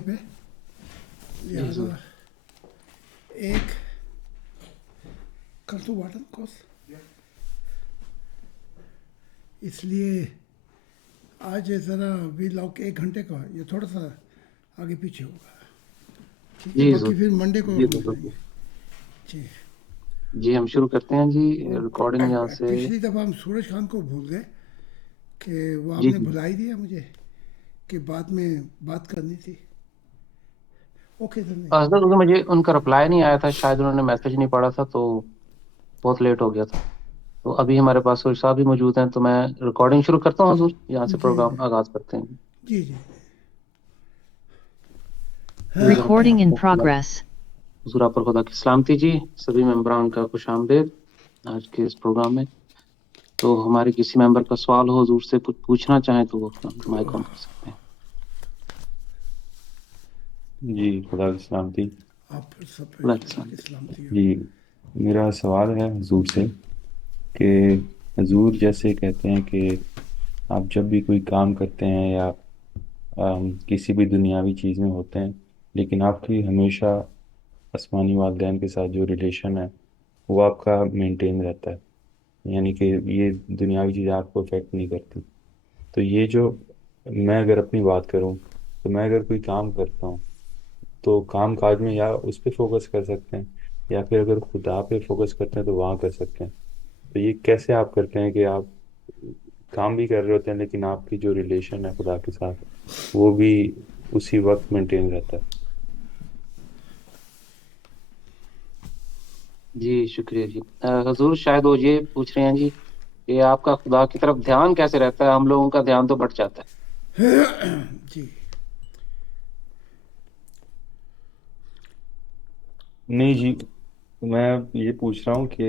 وہیں پہ، لہٰذا ایک کر دو واٹر کورس، اس لیے آج ذرا وی لاک 1 گھنٹے کا، یہ تھوڑا سا آگے پیچھے ہوگا، ٹھیک ہے؟ جی باقی پھر منڈے کو جی ہم کریں گے. جی جی ہم شروع کرتے ہیں جی ریکارڈنگ یہاں سے. پچھلی دفعہ ہم سورج خان کو بھول گئے کہ وہ آپ جی نے جی بھلا ہی دیا مجھے کہ بعد میں بات کرنی تھی. Okay sir. نہیں حضرت مجھے ان کا رپلائی نہیں آیا تھا، شاید انہوں نے میسج نہیں پڑھا تھا تو بہت لیٹ ہو گیا تھا. تو ابھی ہمارے پاس سورج صاحب بھی موجود ہیں، تو میں ریکارڈنگ شروع کرتا ہوں حضور، یہاں سے جی پروگرام آغاز کرتے ہیں. جی جی جی Recording in progress. حضور آپ پر خدا کی سلامتی جی، سبھی ممبران کا خوش آمدید آج کے اس پروگرام میں. تو ہمارے کسی ممبر کا سوال ہو حضور سے کچھ پوچھنا چاہیں تو وہ اپنا مائک آن کر سکتے ہیں. جی خدا کی سلامتی. آپ سب پہ خدا کی خدا کی سلامتی. سلامتی ہو. جی میرا سوال ہے حضور سے کہ حضور جیسے کہتے ہیں کہ آپ جب بھی کوئی کام کرتے ہیں یا کسی بھی دنیاوی چیز میں ہوتے ہیں، لیکن آپ کی ہمیشہ آسمانی والدین کے ساتھ جو ریلیشن ہے وہ آپ کا مینٹین رہتا ہے، یعنی کہ یہ دنیاوی چیز آپ کو افیکٹ نہیں کرتی. تو یہ جو میں اگر اپنی بات کروں تو میں اگر کوئی کام کرتا ہوں تو کام کاج میں یا اس پہ فوکس کر سکتے ہیں، یا پھر اگر خدا پہ فوکس کرتے ہیں تو وہاں کر سکتے ہیں. تو یہ کیسے آپ کرتے ہیں کہ آپ کام بھی کر رہے ہوتے ہیں لیکن آپ کی جو ریلیشن ہے خدا کے ساتھ وہ بھی اسی وقت مینٹین رہتا ہے؟ جی شکریہ جی. حضور شاید وہ یہ پوچھ رہے ہیں جی کہ آپ کا خدا کی طرف دھیان کیسے رہتا ہے؟ ہم لوگوں کا دھیان تو بٹ جاتا ہے. جی نہیں جی، میں یہ پوچھ رہا ہوں کہ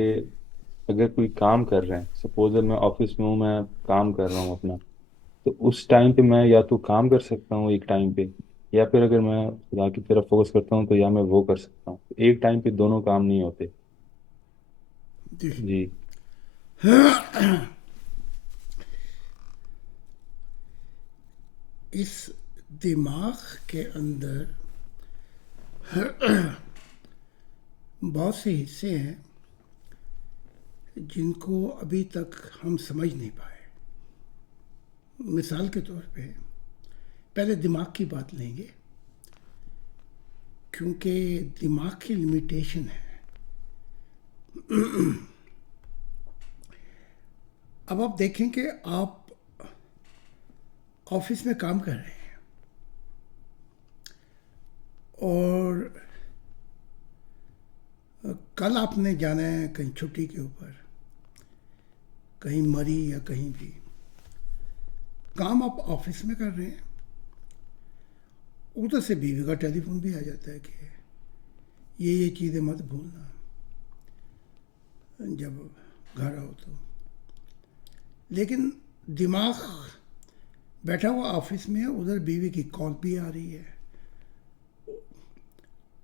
اگر کوئی کام کر رہے ہیں، سپوز میں آفس میں ہوں، میں کام کر رہا ہوں اپنا، تو اس ٹائم پہ میں یا تو کام کر سکتا ہوں ایک ٹائم پہ، یا پھر اگر میں خدا کی طرف فوکس کرتا ہوں تو یا میں وہ کر سکتا ہوں. ایک ٹائم پہ دونوں کام نہیں ہوتے. جی جی اس دماغ کے اندر بہت سے حصے ہیں جن کو ابھی تک ہم سمجھ نہیں پائے. مثال کے طور پہ پہلے دماغ کی بات لیں گے، کیونکہ دماغ کی لمیٹیشن ہے. اب آپ دیکھیں کہ آپ آفس میں کام کر رہے ہیں اور کل آپ نے جانا ہے کہیں چھٹی کے اوپر، کہیں مری یا کہیں بھی. کام آپ آفس میں کر رہے ہیں، ادھر سے بیوی کا ٹیلی فون بھی آ جاتا ہے کہ یہ چیزیں مت بھولنا جب گھر آؤ تو. لیکن دماغ بیٹھا ہوا آفس میں ہے، ادھر بیوی کی کال بھی آ رہی ہے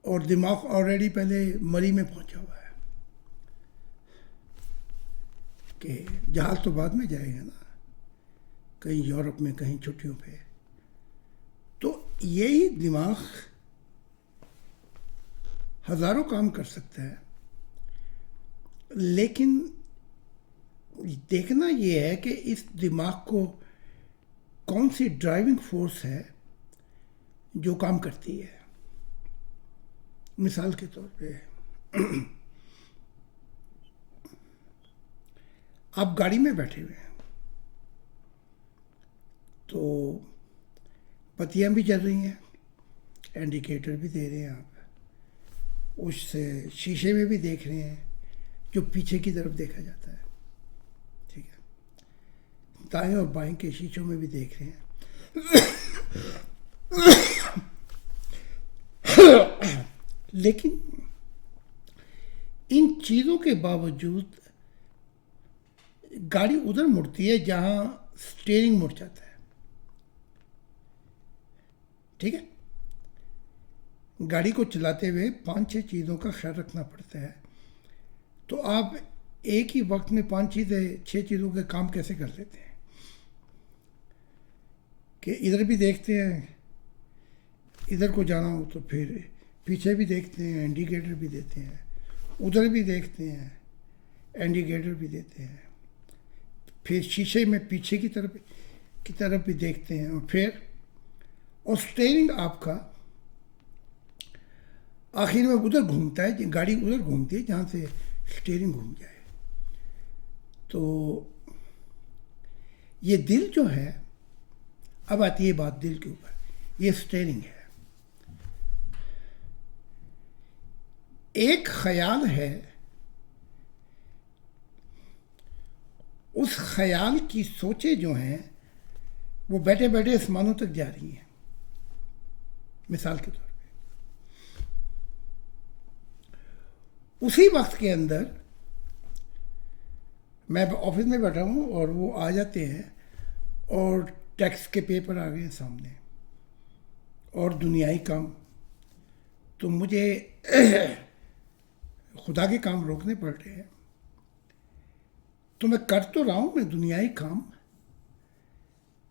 اور دماغ آلریڈی پہلے مری میں پہنچا ہوا ہے کہ جہاز تو بعد میں جائے گا نا، کہیں یورپ میں کہیں چھٹیوں پہ. تو یہی دماغ ہزاروں کام کر سکتا ہے، لیکن دیکھنا یہ ہے کہ اس دماغ کو کون سی ڈرائیونگ فورس ہے جو کام کرتی ہے. مثال کے طور پہ آپ گاڑی میں بیٹھے ہوئے ہیں تو پتیاں بھی چل رہی ہیں، انڈیکیٹر بھی دے رہے ہیں، آپ اس سے شیشے میں بھی دیکھ رہے ہیں جو پیچھے کی طرف دیکھا جاتا ہے، ٹھیک ہے؟ دائیں اور بائیں کے شیشوں میں بھی دیکھ رہے ہیں. لیکن ان چیزوں کے باوجود گاڑی ادھر مڑتی ہے جہاں سٹیئرنگ مڑ جاتا ہے، ٹھیک ہے؟ گاڑی کو چلاتے ہوئے 5-6 چیزوں کا خیال رکھنا پڑتا ہے. تو آپ ایک ہی وقت میں 6 چیزوں کے کام کیسے کر لیتے ہیں کہ ادھر بھی دیکھتے ہیں ادھر کو جانا ہو تو پھر پیچھے بھی دیکھتے ہیں، انڈیکیٹر بھی دیتے ہیں، ادھر بھی دیکھتے ہیں، انڈیکیٹر بھی دیتے ہیں، پھر شیشے میں پیچھے کی طرف بھی دیکھتے ہیں، اور پھر اسٹیئرنگ آپ کا آخر میں ادھر گھومتا ہے، گاڑی ادھر گھومتی ہے جہاں سے اسٹیئرنگ گھوم جائے. تو یہ دل جو ہے، اب آتی ہے بات دل کے اوپر، یہ اسٹیئرنگ ہے. ایک خیال ہے، اس خیال کی سوچیں جو ہیں وہ بیٹھے بیٹھے آسمانوں تک جا رہی ہیں. مثال کے طور پہ اسی وقت کے اندر میں آفس میں بیٹھا ہوں اور وہ آ جاتے ہیں اور ٹیکس کے پیپر آ گئے ہیں سامنے اور دنیائی کام، تو مجھے خدا کے کام روکنے پڑ رہے ہیں. تو میں کر تو رہا ہوں میں دنیائی کام،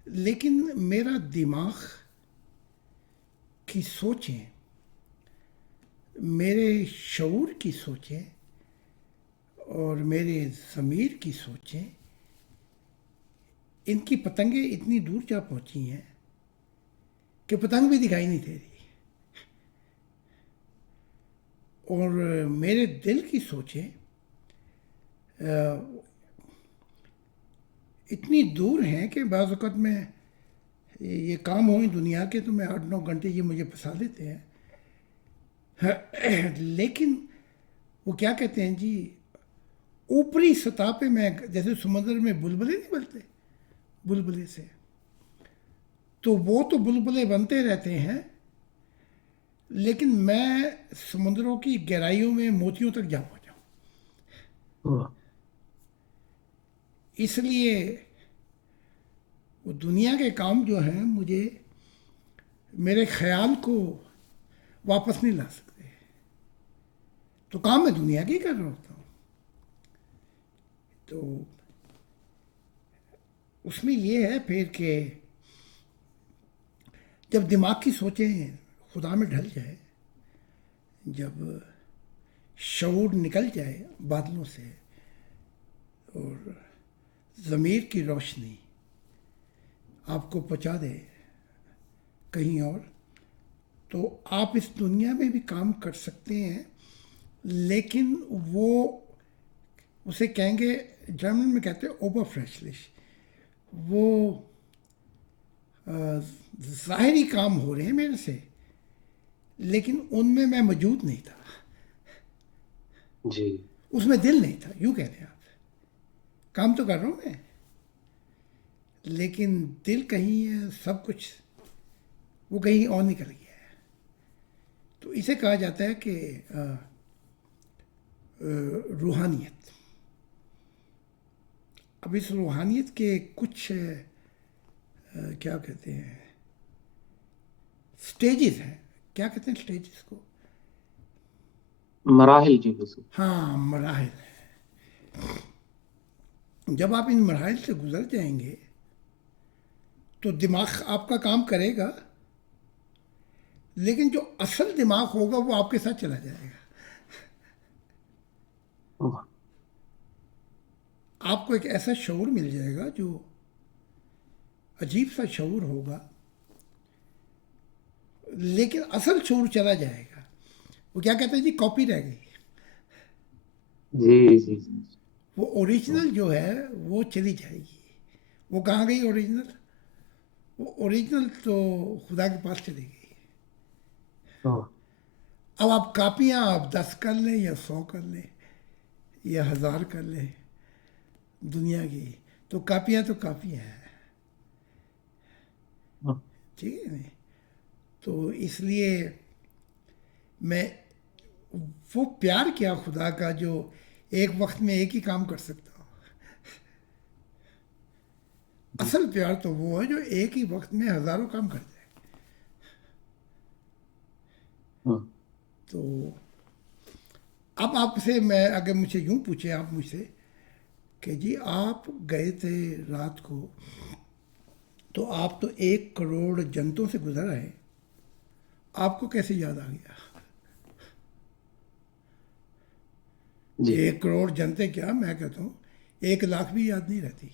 لیکن میرا دماغ کی سوچیں، میرے شعور کی سوچیں اور میرے ضمیر کی سوچیں، ان کی پتنگیں اتنی دور جا پہنچی ہیں کہ پتنگ بھی دکھائی نہیں دے رہی. اور میرے دل کی سوچیں اتنی دور ہیں کہ بعض اوقات میں یہ کام ہوئیں دنیا کے تو میں 8-9 گھنٹے یہ مجھے پھنسا دیتے ہیں. لیکن وہ کیا کہتے ہیں جی، اوپری سطح پہ میں جیسے سمندر میں بلبلے نہیں بنتے، بلبلے سے، تو وہ تو بلبلے بنتے رہتے ہیں، لیکن میں سمندروں کی گہرائیوں میں موتیوں تک جا پہنچا ہوں. اس لیے وہ دنیا کے کام جو ہیں مجھے میرے خیال کو واپس نہیں لا سکتے. تو کام میں دنیا کی کر رہا ہوتا ہوں. تو اس میں یہ ہے پھر کہ جب دماغ کی سوچیں خدا میں ڈھل جائے، جب شعور نکل جائے بادلوں سے اور ضمیر کی روشنی آپ کو پہنچا دے کہیں اور، تو آپ اس دنیا میں بھی کام کر سکتے ہیں. لیکن وہ اسے کہیں گے، جرمن میں کہتے ہیں اوبر فریشلش، وہ ظاہری کام ہو رہے ہیں میرے سے، لیکن ان میں موجود نہیں تھا، جی اس میں دل نہیں تھا. یوں کہہ رہے ہیں آپ، کام تو کر رہا ہوں میں لیکن دل کہیں ہے، سب کچھ وہ کہیں اور نکل گیا ہے. تو اسے کہا جاتا ہے کہ روحانیت. اب اس روحانیت کے کچھ کیا کہتے ہیں سٹیجز ہیں. کیا کہتے ہیں سٹیجز کو؟ مراحل جی بالکل. ہاں، مراحل. جب آپ ان مراحل سے گزر جائیں گے تو دماغ آپ کا کام کرے گا، لیکن جو اصل دماغ ہوگا وہ آپ کے ساتھ چلا جائے گا. آپ کو ایک ایسا شعور مل جائے گا جو عجیب سا شعور ہوگا، لیکن اصل شعور چلا جائے گا. وہ کیا کہتے ہیں جی، کاپی رہ گئی. جی جی جی. وہ اوریجنل جو ہے وہ چلی جائے گی. وہ کہاں گئی اوریجنل؟ وہ اوریجنل تو خدا کے پاس چلی گئی. اب آپ کاپیاں آپ 10 کر لیں یا 100 کر لیں یا 1000 کر لیں دنیا کی، تو کاپیاں تو کاپیاں ہیں. ٹھیک ہے نہیں؟ تو اس لیے میں وہ پیار کیا خدا کا جو ایک وقت میں ایک ہی کام کر سکتا ہوں. اصل پیار تو وہ ہے جو ایک ہی وقت میں ہزاروں کام کر جائے. تو اب آپ سے میں اگر مجھے یوں پوچھیں آپ مجھ سے کہ جی آپ گئے تھے رات کو تو آپ تو 1 کروڑ جنتوں سے گزر آئے، آپ کو کیسے یاد آ گیا؟ جی 1 کروڑ جنتے کیا، میں کہتا ہوں 1 لاکھ بھی یاد نہیں رہتی.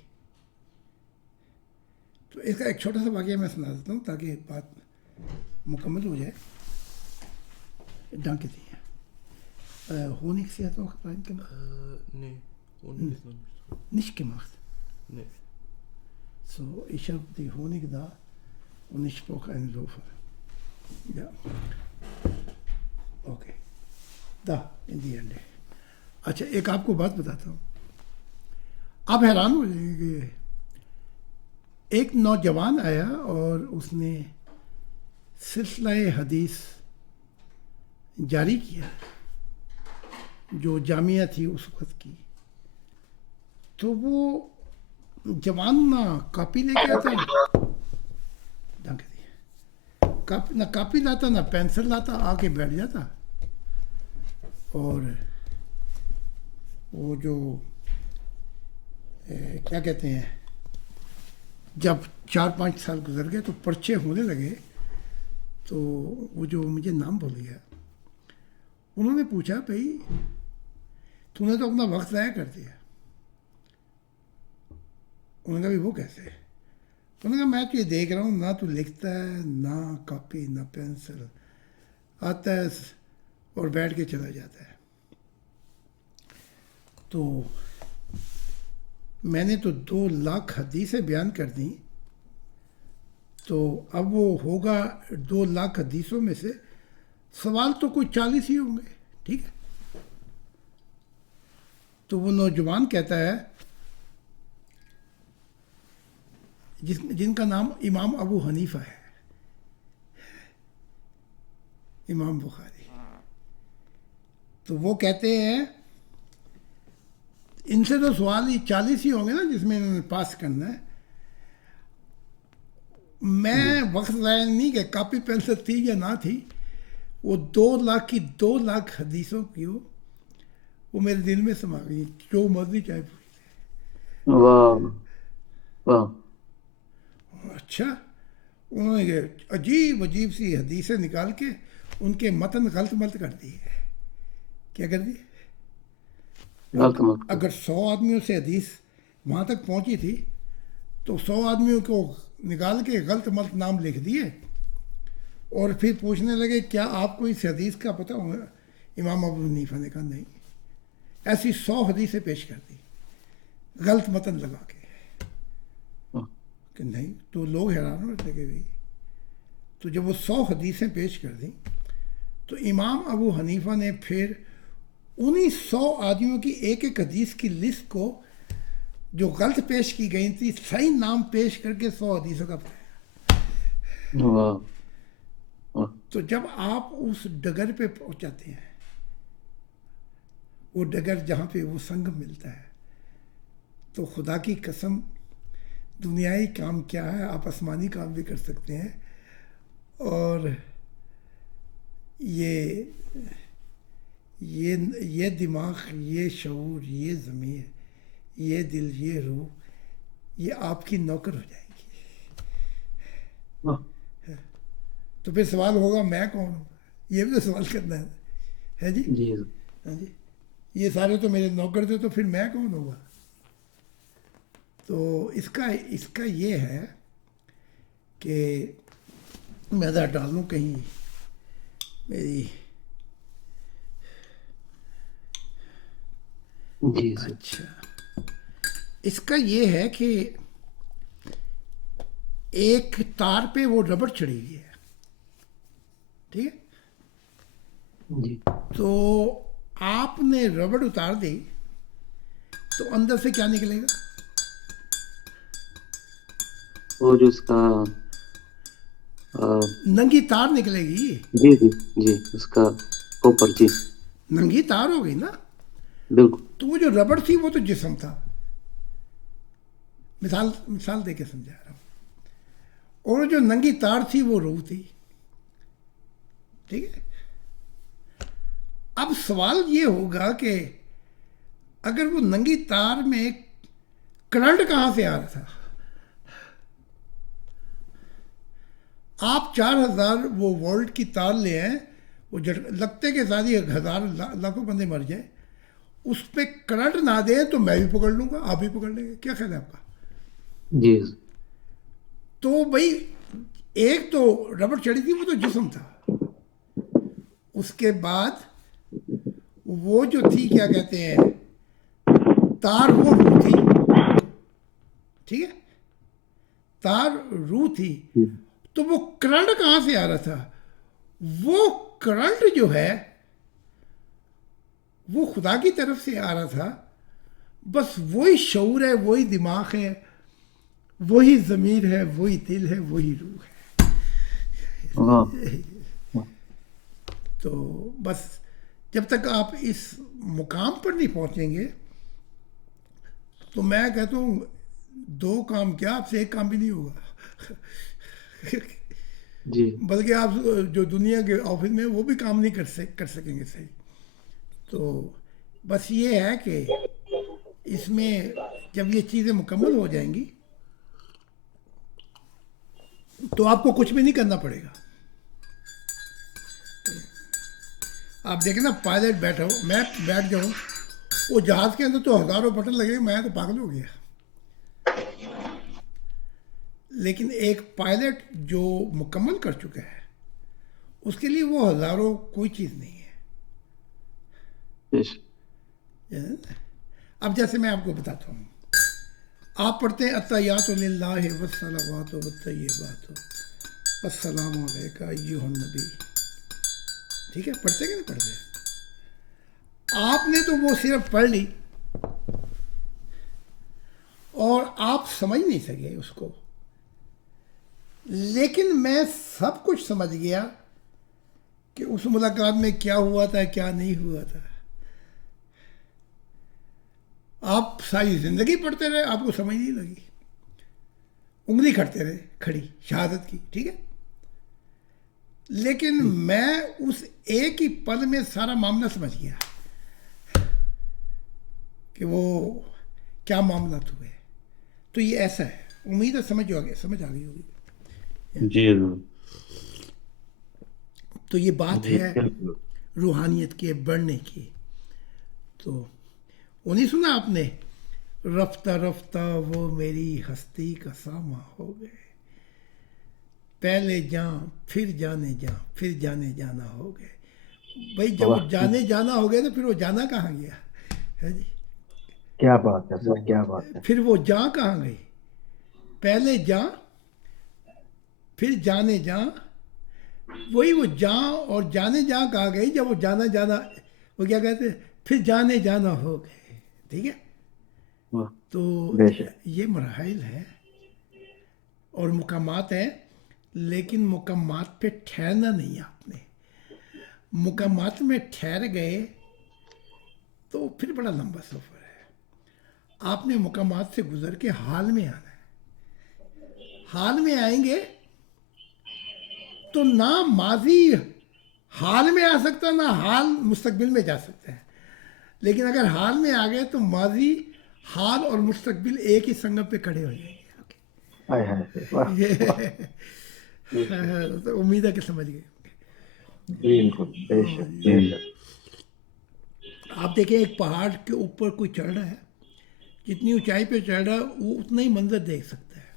تو اس کا ایک چھوٹا سا واقعہ میں سنا دیتا ہوں تاکہ بات مکمل ہو جائے. ڈنک دی ہے ہونی سے تو Nee, Honig ist noch nicht drin. nicht gemacht. Nee. So, ich habe die Honig da und ich brauche einen Lofer. Ja. Okay. Da, in die Ende. اچھا ایک آپ کو بات بتاتا ہوں، آپ حیران ہو جائیں گے کہ ایک نوجوان آیا اور اس نے سلسلہ حدیث جاری کیا جو جامعہ تھی اس وقت کی. تو وہ جوان نہ کاپی لے کے آتا نہ کاپی لاتا نہ پینسل لاتا، آ کے بیٹھ جاتا اور وہ جو کیا کہتے ہیں، جب 4-5 سال گزر گئے تو پرچے ہونے لگے. تو وہ جو مجھے نام بھول گیا، انہوں نے پوچھا بھائی تو نے تو اپنا وقت ضائع کر دیا. انہوں نے کہا بھی وہ کیسے؟ انہوں نے کہا میں تو یہ دیکھ رہا ہوں نہ تو لکھتا ہے، نہ کاپی نہ پینسل، آتا ہے اور بیٹھ کے چلا جاتا ہے. تو میں نے تو 2 لاکھ حدیثیں بیان کر دیں، تو اب وہ ہوگا 2 لاکھ حدیثوں میں سے سوال تو کوئی 40 ہی ہوں گے. ٹھیک ہے. تو وہ نوجوان کہتا ہے جن کا نام امام ابو حنیفہ ہے، امام بخاری، تو وہ کہتے ہیں ان سے تو سوال ہی 40 ہی ہوں گے نا جس میں انہوں نے پاس کرنا ہے. میں وقت ضائع نہیں کہ کاپی پینسل تھی یا نہ تھی، وہ 2 لاکھ کی 2 لاکھ حدیثوں کی وہ میرے دل میں سما گئی، جو مرضی چاہے پوچھ. واہ واہ. اچھا، انہوں نے عجیب عجیب سی حدیثیں نکال کے ان کے متن غلط ملت کر دیے. کیا کر دیے؟ غلط مت. اگر 100 آدمیوں سے حدیث وہاں تک پہنچی تھی تو 100 آدمیوں کو نکال کے غلط ملت نام لکھ دیے اور پھر پوچھنے لگے کیا آپ کو اس حدیث کا پتہ ہوگا؟ امام ابو حنیفہ نے کہا نہیں. ایسی 100 حدیثیں پیش کر دی غلط متن لگا کے کہ نہیں. تو لوگ حیران ہوتے کہ بھائی، تو جب وہ 100 حدیثیں پیش کر دیں تو امام ابو حنیفہ نے پھر انہی 100 آدمیوں کی ایک ایک حدیث کی لسٹ کو جو غلط پیش کی گئی تھی صحیح نام پیش کر کے 100 حدیثوں کا بتایا. واہ واہ. تو جب آپ اس ڈگر پہ پہنچاتے ہیں، وہ ڈگر جہاں پہ وہ سنگم ملتا ہے، تو خدا کی قسم دنیائی کام کیا ہے، آپ آسمانی کام بھی کر سکتے ہیں. اور یہ دماغ، یہ شعور، یہ ضمیر، یہ دل، یہ روح، یہ آپ کی نوکر ہو جائے گی. واہ. تو پھر سوال ہوگا میں کون ہوں؟ یہ بھی تو سوال کرنا ہے جی. جی ہاں جی، یہ سارے تو میرے نوکر تھے، تو پھر میں کون ہوگا؟ تو اس کا یہ ہے کہ میں ذرا ڈالوں کہیں میری. جی سر. اچھا، اس کا یہ ہے کہ ایک تار پہ وہ ربڑ چڑھی ہوئی ہے، ٹھیک ہے. جی تو آپ نے ربڑ اتار دی تو اندر سے کیا نکلے گا؟ وہ جو اس کا ننگی تار نکلے گی. جی جی جی اس کا اوپر. جی ننگی تار ہو گئی نا. بالکل. تو وہ جو ربڑ تھی وہ تو جسم تھا. مثال دے کے سمجھا رہا ہوں. اور جو ننگی تار تھی وہ روح تھی. ٹھیک ہے. اب سوال یہ ہوگا کہ اگر وہ ننگی تار میں کرنٹ کہاں سے آ رہا تھا؟ آپ 4,000 وہ وولٹ کی تار لے آئیں, وہ لگتے کے ساتھ ہی ہزار لاکھوں بندے مر جائیں, اس پہ کرنٹ نہ دیں تو میں بھی پکڑ لوں گا, آپ بھی پکڑ لیں گے. کیا خیال ہے آپ کا؟ جی تو بھائی ایک تو ربڑ چڑھی تھی, وہ تو جسم تھا. اس کے بعد وہ جو تھی کیا کہتے ہیں تار, وہ روح تھی. ٹھیک ہے, تار روح تھی. تو وہ کرنٹ کہاں سے آ رہا تھا؟ وہ کرنٹ جو ہے وہ خدا کی طرف سے آ رہا تھا. بس وہی شعور ہے, وہی دماغ ہے, وہی ضمیر ہے, وہی دل ہے, وہی روح ہے. تو بس جب تک آپ اس مقام پر نہیں پہنچیں گے تو میں کہتا ہوں 2 کام کیا, آپ سے 1 کام بھی نہیں ہوگا. جی بلکہ آپ جو دنیا کے آفس میں وہ بھی کام نہیں کر سکیں گے صحیح. تو بس یہ ہے کہ اس میں جب یہ چیزیں مکمل ہو جائیں گی تو آپ کو کچھ بھی نہیں کرنا پڑے گا. آپ دیکھیں نا پائلٹ بیٹھا ہو, میں بیٹھ جاؤں, وہ جہاز کے اندر تو ہزاروں بٹن لگے, میں تو پاگل ہو گیا. لیکن ایک پائلٹ جو مکمل کر چکا ہے اس کے لیے وہ ہزاروں کوئی چیز نہیں ہے. اب جیسے میں آپ کو بتاتا ہوں, آپ پڑھتے ہیں التحیات للہ والصلوات والطیبات السلام علیکہ ایھا النبی. ٹھیک ہے, پڑھتے کہ نہیں پڑھتے؟ آپ نے تو وہ صرف پڑھ لی اور آپ سمجھ نہیں سکے اس کو, لیکن میں سب کچھ سمجھ گیا کہ اس ملاقات میں کیا ہوا تھا, کیا نہیں ہوا تھا. آپ ساری زندگی پڑھتے رہے, آپ کو سمجھ نہیں لگی, انگلی کھڑتے رہے کھڑی شہادت کی. ٹھیک ہے, لیکن میں اس ایک ہی پل میں سارا معاملہ سمجھ گیا کہ وہ کیا معاملات ہوئے. تو یہ ایسا ہے, امید ہے سمجھ آ گئی ہوگی. جی ضرور. تو یہ بات جی ہے بالکل. روحانیت کے بڑھنے کی. تو وہ نہیں سنا آپ نے, رفتہ رفتہ وہ میری ہستی کا ساما ہو گئے, پہلے جاں پھر جانے جاں پھر جانے جانا ہو گئے. بھائی جب وہ جانے جانا ہو گیا تو پھر وہ جانا کہاں گیا ہے جی؟ کیا بات ہے سر, کیا بات ہے. پھر وہ جاں کہاں گئی؟ پہلے جاں پھر جانے جاں, وہی وہ جاں اور جانے جاں کہاں گئی جب وہ جانا وہ کیا کہتے ہیں پھر جانے جانا ہو گئے. ٹھیک ہے, تو بے شک. یہ مراحل ہیں اور مقامات ہیں, لیکن مقامات پہ ٹھہرنا نہیں. آپ نے مقامات میں ٹھہر گئے تو پھر بڑا لمبا سفر ہے. آپ نے مقامات سے گزر کے حال میں آنا ہے. حال میں آئیں گے تو نہ ماضی حال میں آ سکتا, نہ حال مستقبل میں جا سکتا ہے. لیکن اگر حال میں آ گئے تو ماضی, حال اور مستقبل ایک ہی سنگم پہ کھڑے ہو جائیں گے. ہائے ہائے, واہ. تو امید ہے کہ سمجھ گئے. بالکل, بے شک بے شک. آپ دیکھیں ایک پہاڑ کے اوپر کوئی چڑھ رہا ہے, جتنی اونچائی پہ چڑھ رہا ہے وہ اتنا ہی منظر دیکھ سکتا ہے.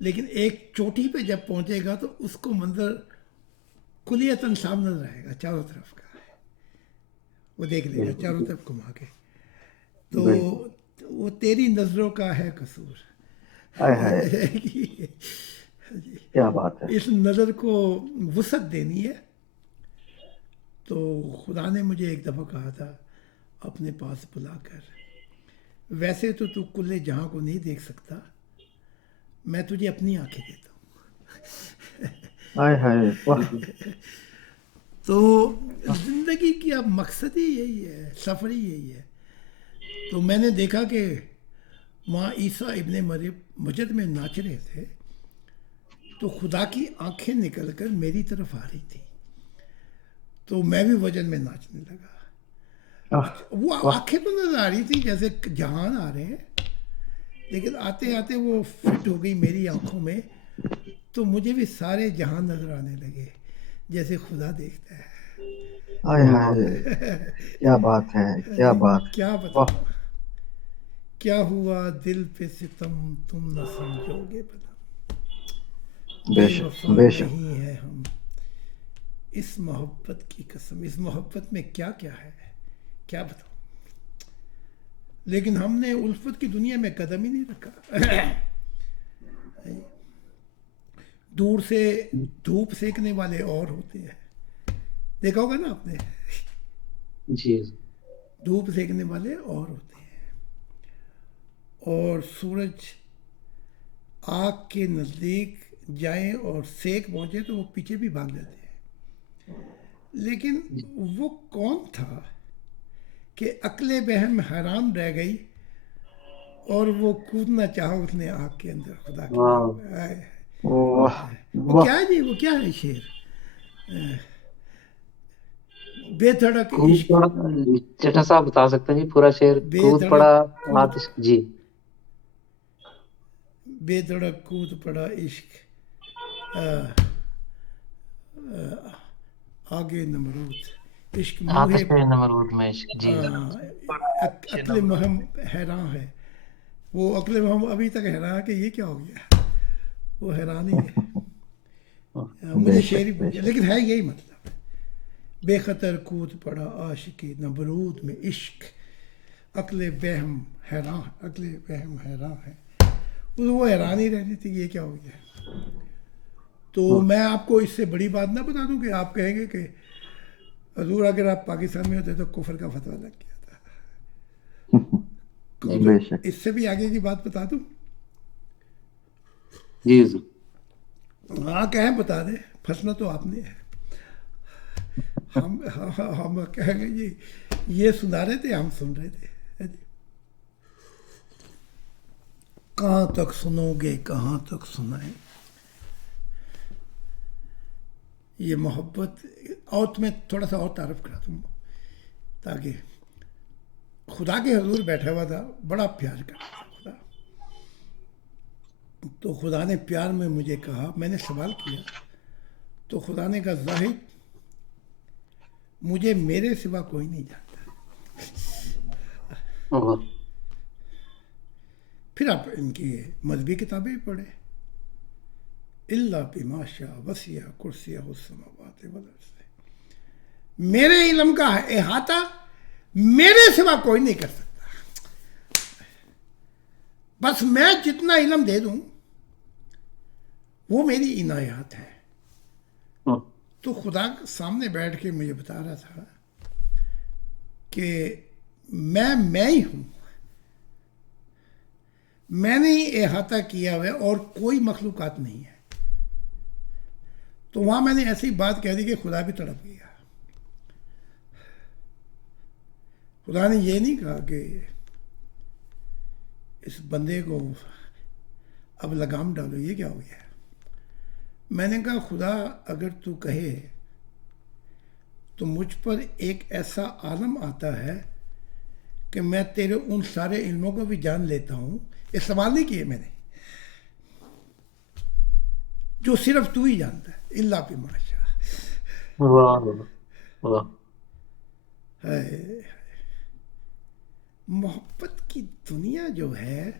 لیکن ایک چوٹی پہ جب پہنچے گا تو اس کو منظر کلیتاً صاف نظر آئے گا, چاروں طرف کا وہ دیکھ لے گا چاروں طرف گھما کے. تو وہ تیری نظروں کا ہے قصور. ہائے ہائے, کیا بات ہے. اس نظر کو وسعت دینی ہے. تو خدا نے مجھے ایک دفعہ کہا تھا اپنے پاس بلا کر, ویسے تو کل جہاں کو نہیں دیکھ سکتا, میں تجھے اپنی آنکھیں دیتا ہوں. ہائے ہائے, واہ. تو زندگی کی اب مقصد ہی یہی ہے, سفر ہی یہی ہے. تو میں نے دیکھا کہ وہاں عیسیٰ ابن مریم مسجد میں ناچ رہے تھے, تو خدا کی آنکھیں نکل کر میری طرف آ رہی تھی, تو میں بھی وجن میں ناچنے لگا. وہ آنکھیں تو نظر آ رہی تھی جیسے جہان آ رہے ہیں, لیکن آتے آتے وہ فٹ ہو گئی میری آنکھوں میں. تو مجھے بھی سارے جہان نظر آنے لگے جیسے خدا دیکھتا ہے. آئے ہائے کیا بات ہے کیا بات ہے. کیا واہ بتاؤں کیا ہوا دل پہ ستم تم نہ سمجھو گے بتا. بے بے شک وفا بے شک. نہیں ہے ہم اس محبت کی قسم. اس محبت میں کیا کیا ہے کیا بتاؤں. لیکن ہم نے الفت کی دنیا میں قدم ہی نہیں رکھا. دور سے دھوپ سینکنے والے اور ہوتے ہیں. دیکھا ہوگا نا آپ نے. جی دھوپ سینکنے والے اور ہوتے ہیں اور سورج آگ کے نزدیک جائیں اور سیک پہنچے تو وہ پیچھے بھی بھاگ جاتے ہیں. لیکن وہ کون تھا کہ عقل بہم حیران رہ گئی اور وہ کودنا چاہا اس نے آگ کے اندر. خدا کی واہ واہ وہ واہ. کیا ہے جی وہ کیا ہے شعر بے دھڑک کود عشق. پڑا چٹا صاحب بتا سکتے ہیں جی پورا شعر. بے کود دھڑک پڑا کود آتش. جی بے دھڑک کود پڑا عشق آگے نمرود عشق منہ آتش میں نمرود میں عشق. جی عقل مہم حیران ہے. وہ عقل مہم ابھی تک حیران ہے کہ یہ کیا ہو گیا. وہ حیران ہی ہے. مجھے بے شعر ہی شک بھول بے گیا شک. لیکن ہے یہی مطلب. بے خطر کود پڑا عاشقی نمرود میں عشق عقل بہم حیران. عقل بہم حیران ہے. وہ حیران ہی رہتی تھی یہ کیا ہو گیا. تو میں آپ کو اس سے بڑی بات نہ بتا دوں کہ آپ کہیں گے کہ حضور اگر آپ پاکستان میں ہوتے تو کفر کا فتویٰ لگ گیا تھا. اور بے شک. اس سے بھی آگے کی بات بتا دوں. جی حضور. ہاں کہیں بتا دیں پھنسنا تو آپ نے ہے. ہم کہیں گے جی یہ سنا رہے تھے ہم سن رہے تھے. کہاں تک سنو گے کہاں تک سنائیں. یہ محبت اور میں تھوڑا سا اور تعارف کرا دوں تاکہ خدا کے حضور بیٹھا ہوا تھا بڑا پیار کرتا تھا خدا. تو خدا نے پیار میں مجھے کہا. میں نے سوال کیا تو خدا نے کہا زاہد مجھے میرے سوا کوئی نہیں جانتا. پھر آپ ان کی مذہبی کتابیں پڑھیں. اللہ بما شاء وسع کرسیہ السماوات والارض. میرے علم کا احاطہ میرے سوا کوئی نہیں کر سکتا. بس میں جتنا علم دے دوں وہ میری عنایات ہے. تو خدا سامنے بیٹھ کے مجھے بتا رہا تھا کہ میں ہی ہوں. میں نے ہی احاطہ کیا ہوا ہے اور کوئی مخلوقات نہیں ہے. تو وہاں میں نے ایسی بات کہہ دی کہ خدا بھی تڑپ گیا. خدا نے یہ نہیں کہا کہ اس بندے کو اب لگام ڈالو یہ کیا ہو گیا. میں نے کہا خدا اگر تو کہے تو مجھ پر ایک ایسا عالم آتا ہے کہ میں تیرے ان سارے علموں کو بھی جان لیتا ہوں. یہ سوال نہیں کیے میں نے جو صرف تو ہی جانتا ہے. اللہ بما شاء. محبت کی دنیا جو ہے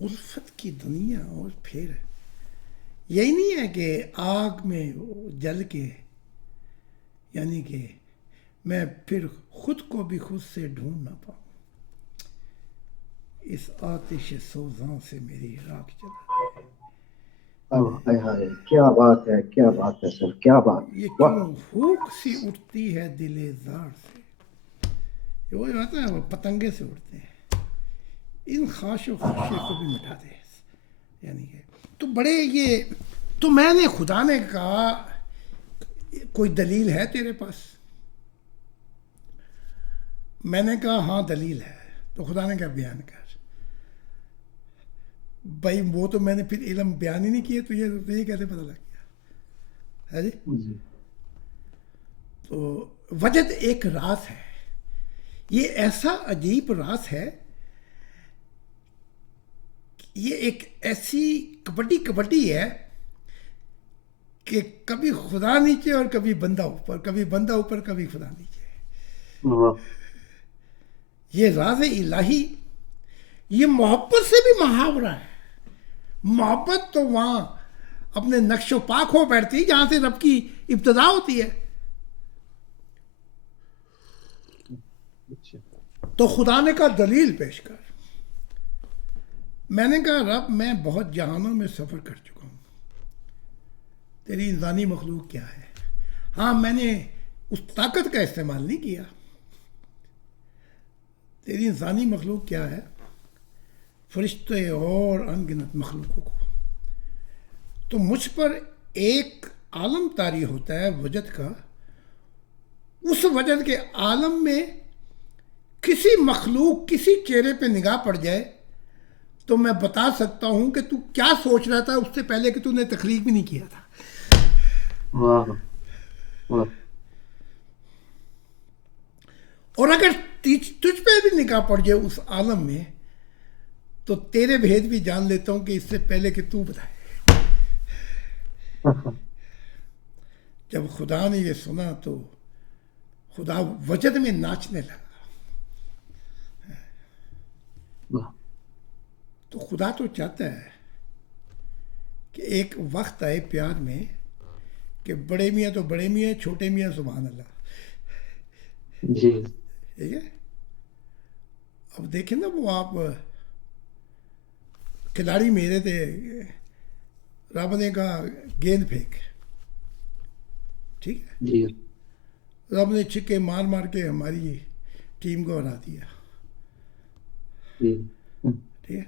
الفت کی دنیا. اور پھر یہی نہیں ہے کہ آگ میں جل کے یعنی کہ میں پھر خود کو بھی خود سے ڈھونڈ نہ پاؤں. اس آتش سوزاں سے میری راکھ جلا. ہائے ہائے کیا بات ہے کیا بات ہے سر کیا بات. یہ واہ. کیوں ہوک سی اٹھتی ہے دل زار سے. وہ جو ہوتا ہے وہ پتنگے سے اڑتے ہیں. ان خواش و خدشے کو بھی مٹا دے. یعنی کہ تو بڑے یہ تو میں نے خدا نے کہا کوئی دلیل ہے تیرے پاس. میں نے کہا ہاں دلیل ہے. تو خدا نے کہا بیان کر. بھائی وہ تو میں نے پھر علم بیان ہی نہیں کیے تو یہ کیسے پتہ لگ گیا ہے جی. تو وجد ایک راز ہے. یہ ایسا عجیب راز ہے. یہ ایک ایسی کبڈی ہے کہ کبھی خدا نیچے اور کبھی بندہ اوپر، کبھی بندہ اوپر کبھی خدا نیچے. واہ یہ راز الہی، یہ محبت سے بھی محاورہ ہے. محبت تو وہاں اپنے نقش و پاک ہو بیٹھتی جہاں سے رب کی ابتدا ہوتی ہے. اچھا تو خدا نے کہا دلیل پیش کر. میں نے کہا رب میں بہت جہانوں میں سفر کر چکا ہوں، تیری انسانی مخلوق کیا ہے. ہاں میں نے اس طاقت کا استعمال نہیں کیا. تیری انسانی مخلوق کیا ہے، فرشتے اور انگنت مخلوقوں کو. تو مجھ پر ایک عالم طاری ہوتا ہے وجد کا. اس وجد کے عالم میں کسی مخلوق کسی چہرے پہ نگاہ پڑ جائے تو میں بتا سکتا ہوں کہ تو کیا سوچ رہا تھا اس سے پہلے کہ تو نے تخلیق بھی نہیں کیا تھا. واہ واہ اور اگر تجھ پہ بھی نگاہ پڑ جائے اس عالم میں تو تیرے بھید بھی جان لیتا ہوں کہ اس سے پہلے کہ تو بتائے. جب خدا نے یہ سنا تو خدا وجد میں ناچنے لگا. واہ تو خدا تو چاہتا ہے کہ ایک وقت آئے پیار میں کہ بڑے میاں تو بڑے میاں، چھوٹے میاں سبحان اللہ. جی ٹھیک ہے. اب دیکھیں نا وہ آپ کھلاڑی میرے تھے، رب نے کہا گیند پھینک، ٹھیک ہے، جی رب نے چھکے مار مار کے ہماری ٹیم کو ہرا دیا. جی ٹھیک ہے.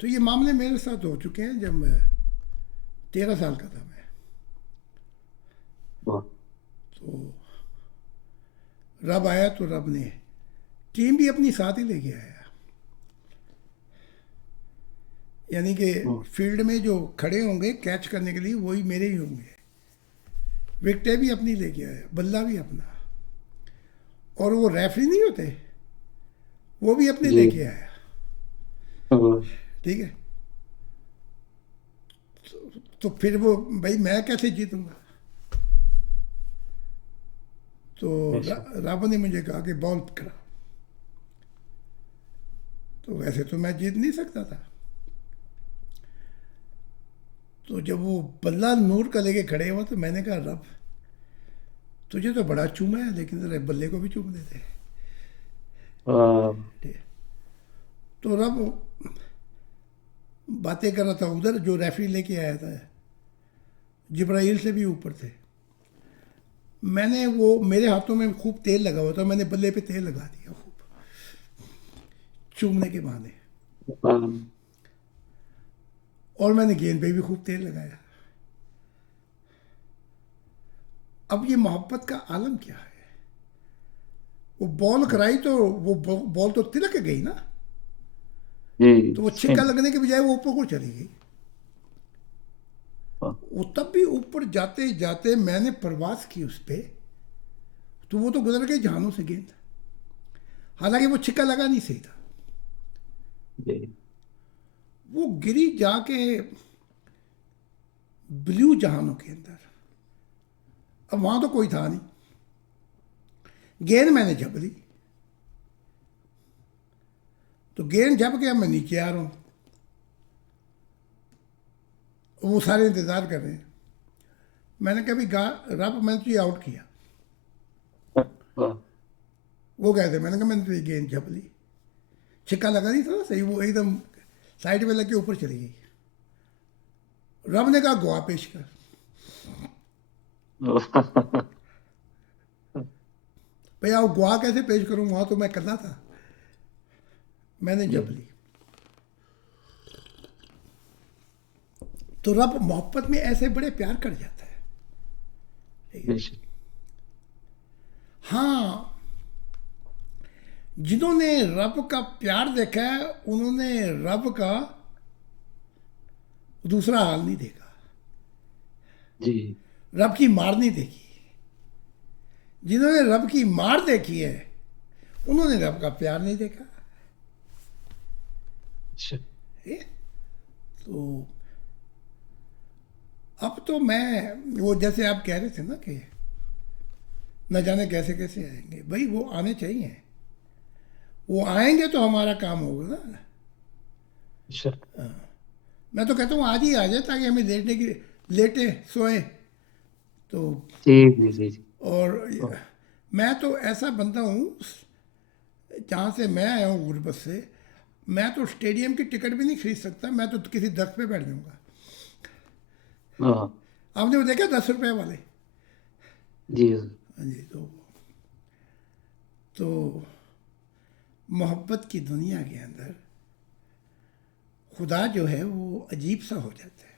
تو یہ معاملے میرے ساتھ ہو چکے ہیں جب میں 13 سال کا تھا. میں واہ تو رب آیا تو رب نے ٹیم بھی اپنی ساتھ ہی لے کے آیا. یعنی کہ فیلڈ میں جو کھڑے ہوں گے کیچ کرنے کے لیے وہی میرے ہی ہوں گے. وکٹیں بھی اپنی لے کے آیا، بلہ بھی اپنا، اور وہ ریفری نہیں ہوتے وہ بھی اپنے لے کے آیا. واہ ٹھیک ہے. تو پھر وہ بھائی میں کیسے جیتوں گا. تو رب نے مجھے کہا کہ بال کرا. تو ویسے تو میں جیت نہیں سکتا تھا. تو جب وہ بلہ نور کا لے کے کھڑے ہوا تو میں نے کہا رب تجھے تو بڑا چوما ہے لیکن ذرا بلے کو بھی چوم دیتے. تو رب باتیں کر رہا تھا ادھر، جو ریفری لے کے آیا تھا جبرائیل سے بھی اوپر تھے. میں نے وہ میرے ہاتھوں میں خوب تیل لگا ہوا تھا، میں نے بلے پہ تیل لگا دیا خوب چومنے کے بہانے، اور میں نے گیند پہ بھی خوب تیل لگایا. اب یہ محبت کا عالم کیا ہے. وہ بال کرائی تو وہ بال تو تلک گئی نا، جی تو وہ چھکا لگنے کے بجائے وہ اوپر کو چلی گئی. وہ تب بھی اوپر جاتے جاتے میں نے پرواز کی اس پہ تو وہ تو گزر گئی جہانوں سے گیند. حالانکہ وہ چھکا لگا نہیں صحیح تھا، جی وہ گری جا کے بلیو جہانوں کے اندر. اب وہاں تو کوئی تھا نہیں. گیند میں نے جھپ لی، تو گیند جھپ کے اب میں نیچے آ رہا ہوں. وہ سارے انتظار کر رہے ہیں. میں نے کبھی رب میں نے تجھے آؤٹ کیا. واہ وہ کہتے میں نے کہا میں نے تجھے گیند جھپ لی، چھکا لگا نہیں تھا نا صحیح، وہ ایک دم سائڈ پہ لگ کے اوپر چلی گئی. رب نے کہا گواہ پیش کر. بھائی آپ گواہ کیسے پیش کروں، وہاں تو میں کرنا تھا. میں نے جھپ لی. تو رب محبت میں ایسے بڑے پیار کر جاتا ہے. ہاں جنہوں نے رب کا پیار دیکھا ہے انہوں نے رب کا دوسرا حال نہیں دیکھا، جی رب کی مار نہیں دیکھی. جنہوں نے رب کی مار دیکھی ہے انہوں نے رب کا پیار نہیں دیکھا. اچھا تو اب تو میں وہ جیسے آپ کہہ رہے تھے نا کہ نہ جانے کیسے کیسے آئیں گے، بھائی وہ آنے چاہیے، وہ آئیں گے تو ہمارا کام ہوگا نا۔ شک میں تو کہتا ہوں آج ہی آ جائے تاکہ ہمیں لیٹے سوئے تو۔ جی جی جی جی اور میں تو ایسا بندہ ہوں، جہاں سے میں آیا ہوں غربت سے، میں تو اسٹیڈیم کی ٹکٹ بھی نہیں خرید سکتا، میں تو کسی درخت پہ بیٹھ جاؤں گا۔ ہاں آپ نے وہ دیکھا 10 روپے والے؟ جی ہاں جی، تو محبت کی دنیا کے اندر خدا جو ہے وہ عجیب سا ہو جاتا ہے،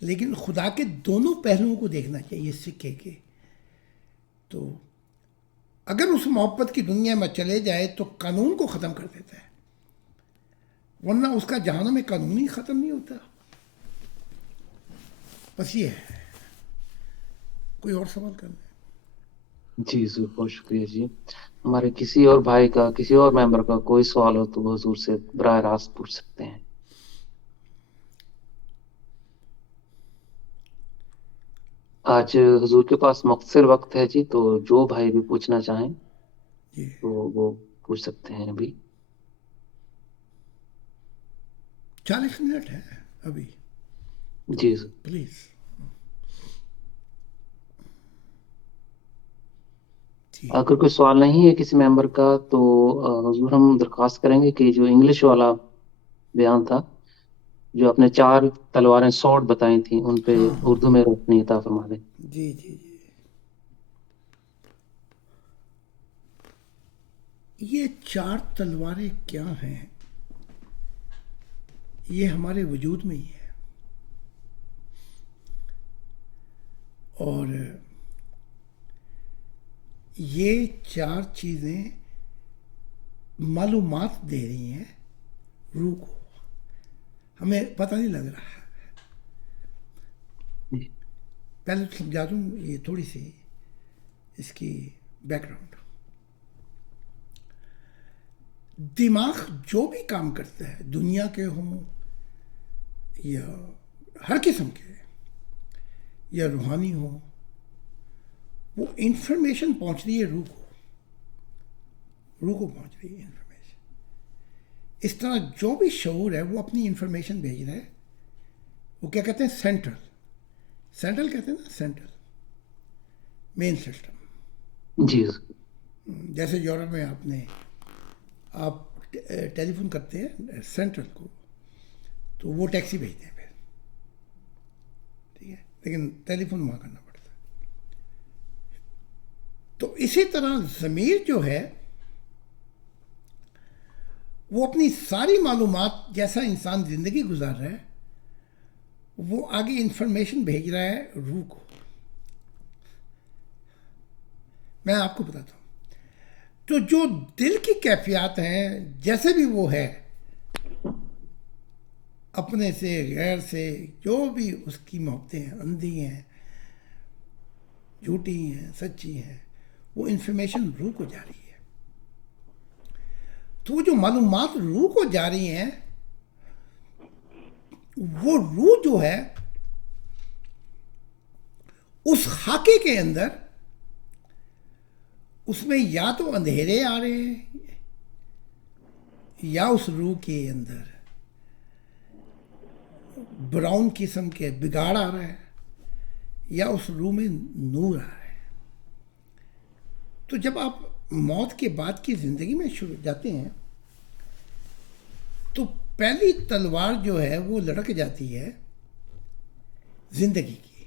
لیکن خدا کے دونوں پہلوؤں کو دیکھنا چاہیے سکے کے۔ تو اگر اس محبت کی دنیا میں چلے جائے تو قانون کو ختم کر دیتا ہے، ورنہ اس کا جہنم میں قانون ہی ختم نہیں ہوتا۔ بس یہ ہے، کوئی اور سوال کرنا ہے؟ جی ضرور، بہت شکریہ جی۔ ہمارے کسی اور بھائی کا، کسی اور ممبر کا کوئی سوال ہو تو وہ حضور سے براہ راست پوچھ سکتے ہیں۔ آج حضور کے پاس مختصر وقت ہے جی، تو جو بھائی بھی پوچھنا چاہیں جی تو وہ پوچھ سکتے ہیں ابھی۔ 40 منٹ ہے ابھی، جی سر، پلیز۔ جی اگر کوئی سوال نہیں ہے کسی ممبر کا تو حضور ہم درخواست کریں گے کہ جو انگلش والا بیان تھا، جو آپ نے 4 تلواریں سوٹ بتائی تھیں، ان پہ اردو میں روشنی عطا فرما دیں۔ جی جی جی، یہ 4 تلواریں کیا ہیں؟ یہ ہمارے وجود میں ہی ہے، اور یہ 4 چیزیں معلومات دے رہی ہیں روح کو، ہمیں پتہ نہیں لگ رہا۔ پہلے تو سمجھا دوں یہ تھوڑی سی اس کی بیک گراؤنڈ۔ دماغ جو بھی کام کرتا ہے، دنیا کے ہوں یا ہر قسم کے یا روحانی ہوں، وہ انفارمیشن پہنچ رہی ہے روح کو پہنچ رہی ہے انفارمیشن۔ اس طرح جو بھی شعور ہے وہ اپنی انفارمیشن بھیج رہا ہے، وہ کیا کہتے ہیں، سینٹرل کہتے ہیں نا، سینٹرل مین سسٹم۔ جی سر، جیسے یورپ میں آپ ٹیلی فون کرتے ہیں سینٹرل کو تو وہ ٹیکسی بھیجتے ہیں پھر، ٹھیک ہے، لیکن ٹیلی فون وہاں کرنا پڑتا ہے۔ تو اسی طرح ضمیر جو ہے وہ اپنی ساری معلومات، جیسا انسان زندگی گزار رہا ہے، وہ آگے انفارمیشن بھیج رہا ہے روح کو۔ میں آپ کو بتاتا ہوں، تو جو دل کی کیفیات ہیں، جیسے بھی وہ ہے، اپنے سے غیر سے، جو بھی اس کی محبتیں ہیں، اندھی ہیں، جھوٹی ہیں، سچی ہیں، وہ انفارمیشن روح کو جا رہی ہے۔ تو وہ جو معلومات روح کو جا رہی ہیں، وہ روح جو ہے اس خاکے کے اندر، اس میں یا تو اندھیرے آ رہے ہیں، یا اس روح کے اندر براؤن قسم کے بگاڑ آ رہا ہے، یا اس روح میں نور آ رہا ہے۔ تو جب آپ موت کے بعد کی زندگی میں شروع جاتے ہیں تو پہلی تلوار جو ہے وہ لڑک جاتی ہے زندگی کی۔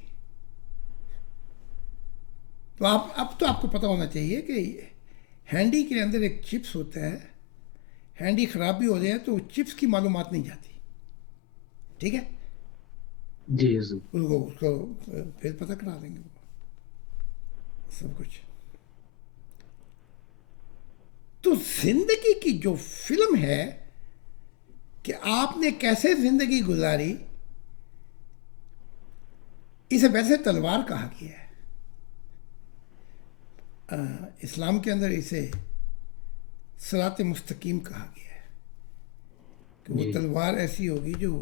تو اب تو آپ کو پتہ ہونا چاہیے کہ ہینڈی کے اندر ایک چپس ہوتا ہے، ہینڈی خراب بھی ہو جائے تو چپس کی معلومات نہیں جاتی، ٹھیک ہے، جی سر، اس کو پھر پتہ کرا دیں گے وہ سب کچھ۔ تو زندگی کی جو فلم ہے کہ آپ نے کیسے زندگی گزاری، اسے ویسے تلوار کہا گیا ہے۔ اسلام کے اندر اسے صراط مستقیم کہا گیا ہے کہ وہ جی تلوار ایسی ہوگی جو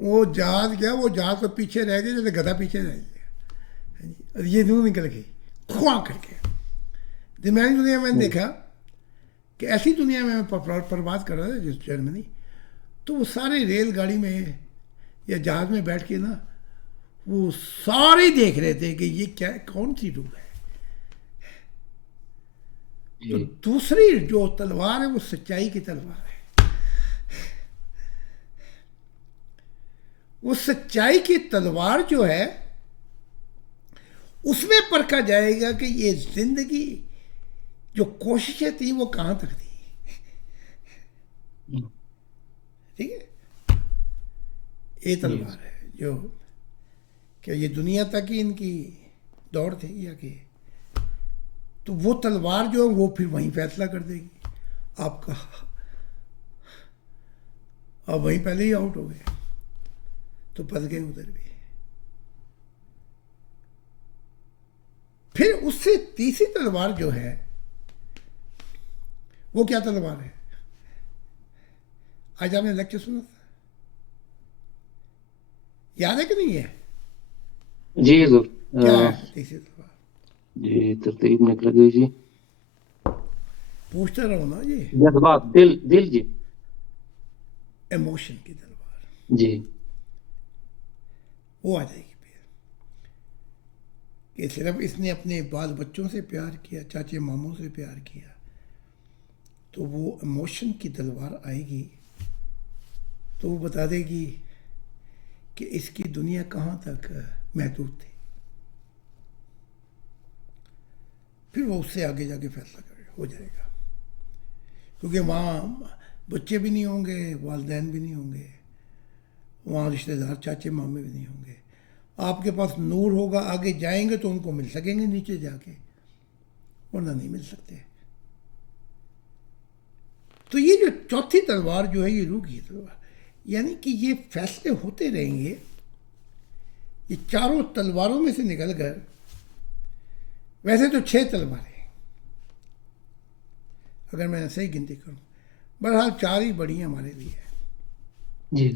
وہ جہاز گیا، وہ جہاز تو پیچھے رہ گیا جیسے گدھا پیچھے رہ گیا، اور یہ دونوں نکل گئی خواں کر کے. دماغی دنیا میں نے دیکھا کہ ایسی دنیا میں پرواز کر رہا تھا جس جرمنی، تو وہ سارے ریل گاڑی میں یا جہاز میں بیٹھ کے نا وہ سارے دیکھ رہے تھے کہ یہ کیا کون سی روح ہے. تو دوسری جو تلوار ہے وہ سچائی کی تلوار ہے. وہ سچائی کی تلوار جو ہے اس میں پرکھا جائے گا کہ یہ زندگی جو کوششیں تھیں وہ کہاں تک تھی. ٹھیک ہے، یہ تلوار ہے جو کہ یہ دنیا تک ہی ان کی دوڑ تھی یا کہ، تو وہ تلوار جو ہے وہ پھر وہیں فیصلہ کر دے گی آپ کا. اور وہیں پہلے ہی آؤٹ ہو گئے تو پھنس گئے ادھر بھی. پھر اس سے تیسری تلوار جو ہے وہ کیا تلوار ہے؟ آج آپ نے لیکچر سنا تھا، یاد ہے کہ نہیں ہے؟ جی حضور. کیا ہے تیسری تلوار؟ جی ترتیب نکل گئی جی. پوچھتا رہو نا، یہ جذبات، دل جی. ایموشن کی تلوار جی وہ آ جائے گی پھر کہ صرف اس نے اپنے بال بچوں سے پیار کیا، چاچے ماموں سے پیار کیا، تو وہ ایموشن کی تلوار آئے گی تو وہ بتا دے گی کہ اس کی دنیا کہاں تک محدود تھی. پھر وہ اس سے آگے جا کے فیصلہ ہو جائے گا، کیونکہ وہاں بچے بھی نہیں ہوں گے، والدین بھی نہیں ہوں گے، وہاں رشتہ دار چاچے مامے بھی نہیں ہوں گے. آپ کے پاس نور ہوگا، آگے جائیں گے تو ان کو مل سکیں گے نیچے جا کے، ورنہ نہیں مل سکتے. تو یہ جو چوتھی تلوار جو ہے یہ روح کی تلوار، یعنی کہ یہ فیصلے ہوتے رہیں گے. یہ چاروں تلواروں میں سے نکل کر، ویسے تو 6 تلواریں اگر میں صحیح گنتی کروں، بہرحال 4 ہی بڑی ہیں ہمارے لیے. جی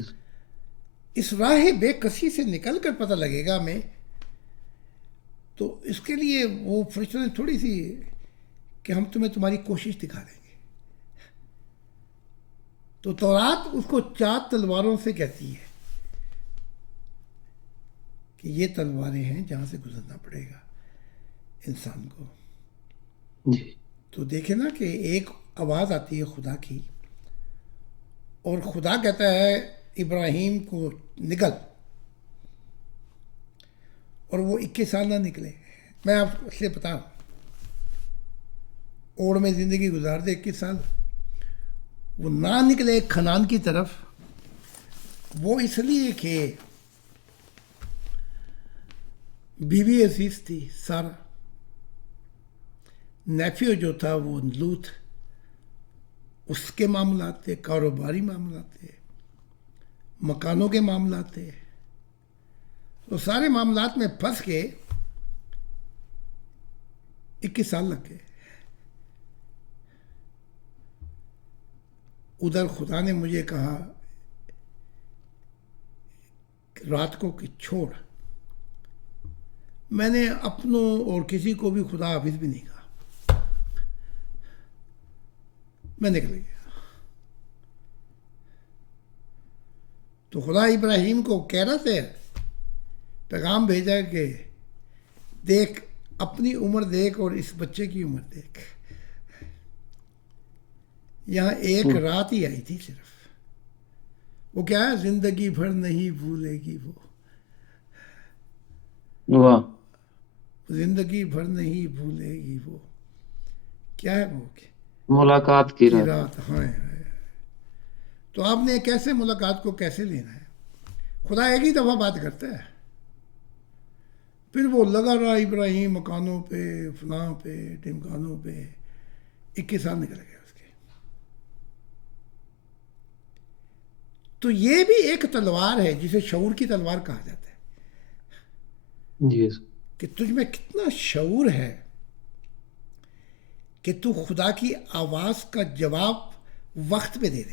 اس راہ بے کسی سے نکل کر پتہ لگے گا ہمیں، تو اس کے لیے وہ فرشتوں نے تھوڑی سی کہ ہم تمہیں تمہاری کوشش دکھا دیں گے. تو تورات اس کو 4 تلواروں سے کہتی ہے کہ یہ تلواریں ہیں جہاں سے گزرنا پڑے گا انسان کو. جی تو دیکھیں نا کہ ایک آواز آتی ہے خدا کی، اور خدا کہتا ہے ابراہیم کو نکل، اور وہ 21 سال نہ نکلے. میں آپ سے بتاؤں، اوڑ میں زندگی گزار دے 21 سال، وہ نہ نکلے کھنان کی طرف. وہ اس لیے کہ بیوی عزیز تھی سارا، نیفیو جو تھا وہ لوط، اس کے معاملات تھے، کاروباری معاملات تھے، مکانوں کے معاملات تھے. تو سارے معاملات میں پھنس کے 21 سال لگ گئے. ادھر خدا نے مجھے کہا کہ رات کو کہ چھوڑ. میں نے اپنوں اور کسی کو بھی خدا حافظ بھی نہیں کہا، میں نکل گیا. تو خدا ابراہیم کو کہہ رہا تھا، پیغام بھیجا کہ دیکھ اپنی عمر دیکھ اور اس بچے کی عمر دیکھ. یہاں ایک رات ہی آئی تھی صرف. وہ کیا ہے، زندگی بھر نہیں بھولے گی وہ، واہ. زندگی بھر نہیں بھولے گی وہ. کیا ہے وہ ملاقات کی کی رات. رات. ہاں. تو آپ نے کیسے ملاقات کو کیسے لینا ہے؟ خدا ایک ہی دفعہ بات کرتا ہے، پھر وہ لگا رہا ابراہیم مکانوں پہ، فلاں پہ، ٹمکانوں پہ. 21 سال نکل گئے اس کے. تو یہ بھی ایک تلوار ہے جسے شعور کی تلوار کہا جاتا ہے، جی کہ تجھ میں کتنا شعور ہے کہ تو خدا کی آواز کا جواب وقت پہ دے دے.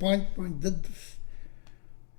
5 10,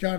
4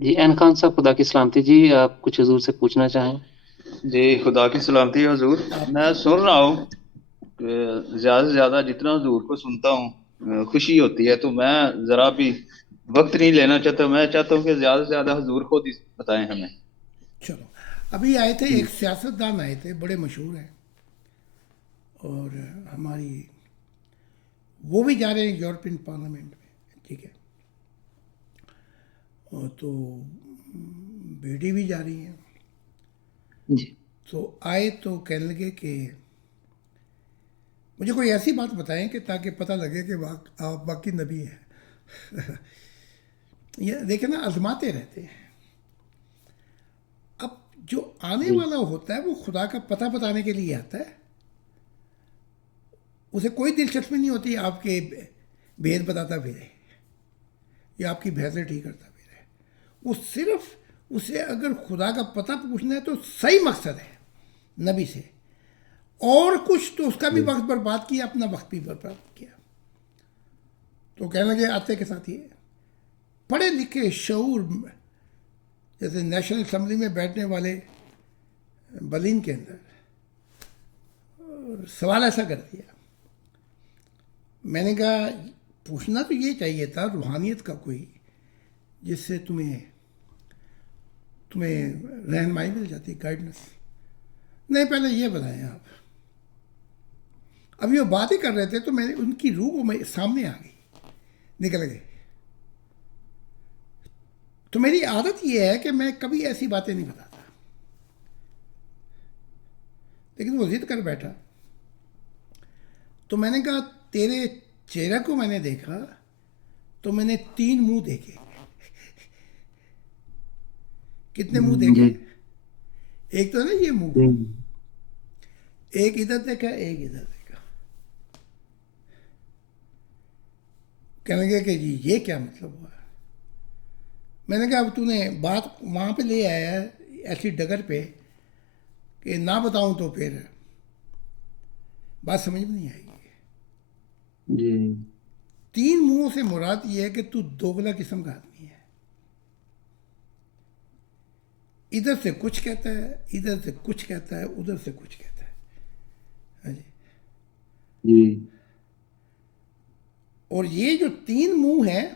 جی این خان صاحب، خدا کی سلامتی جی، آپ کچھ حضور سے پوچھنا چاہیں؟ جی خدا کی سلامتی حضور. میں سن رہا ہوں کہ زیادہ سے زیادہ جتنا حضور کو سنتا ہوں خوشی ہوتی ہے، تو میں ذرا بھی وقت نہیں لینا چاہتا. میں چاہتا ہوں کہ زیادہ سے زیادہ حضور خود ہی بتائیں ہمیں. چلو، ابھی آئے تھے ایک سیاستدان آئے تھے، بڑے مشہور ہیں، اور ہماری وہ بھی جا رہے ہیں یورپین پارلیمنٹ میں، ٹھیک ہے، اور تو بیٹی بھی جا رہی ہیں. جی تو آئے تو کہنے لگے کہ مجھے کوئی ایسی بات بتائیں کہ تاکہ پتہ لگے کہ آپ واقعی نبی ہیں. یہ دیکھیں نا، آزماتے رہتے ہیں. اب جو آنے جی والا ہوتا ہے وہ خدا کا پتہ بتانے کے لیے آتا ہے. اسے کوئی دلچسپی نہیں ہوتی آپ کے بھید بتاتا پھرے یا آپ کی بحثیں ٹھیک کرتا پھرے. وہ صرف اسے اگر خدا کا پتہ پوچھنا ہے تو صحیح مقصد ہے نبی سے، اور کچھ تو اس کا بھی وقت برباد کیا، اپنا وقت بھی برباد کیا. تو کہنے لگے آتے کے ساتھ یہ پڑھے لکھے شعور، جیسے نیشنل اسمبلی میں بیٹھنے والے برلن کے اندر، سوال ایسا کر دیا. میں نے کہا پوچھنا تو یہ چاہیے تھا روحانیت کا کوئی، جس سے تمہیں رہنمائی مل جاتی، گائیڈنس. نہیں، پہلے یہ بتائیں آپ. ابھی وہ بات ہی کر رہے تھے تو میں نے ان کی روح کو سامنے آ گئی، نکل گئے. تو میری عادت یہ ہے کہ میں کبھی ایسی باتیں نہیں بتاتا، لیکن وہ ضد کر بیٹھا. تو میں نے کہا تیرے چہرے کو میں نے دیکھا تو میں نے 3 منہ دیکھے. کتنے منہ دیکھے؟ جی ایک تو نا یہ منہ، جی ایک ادھر دیکھا، ایک ادھر دیکھا. کہنے لگے کہ جی یہ کیا مطلب ہوا؟ میں نے کہا اب تو نے بات وہاں پہ لے آیا ہے ایسی ڈگر پہ کہ نہ بتاؤں تو پھر بات سمجھ میں نہیں آئے گی. جی 3 منہوں سے مراد یہ ہے کہ تو دوگلا قسم کا آدمی ہے. ادھر سے کچھ کہتا ہے، ادھر سے کچھ کہتا ہے، ادھر سے کچھ کہتا ہے. ہاں جی. جی اور یہ جو 3 منہ ہیں،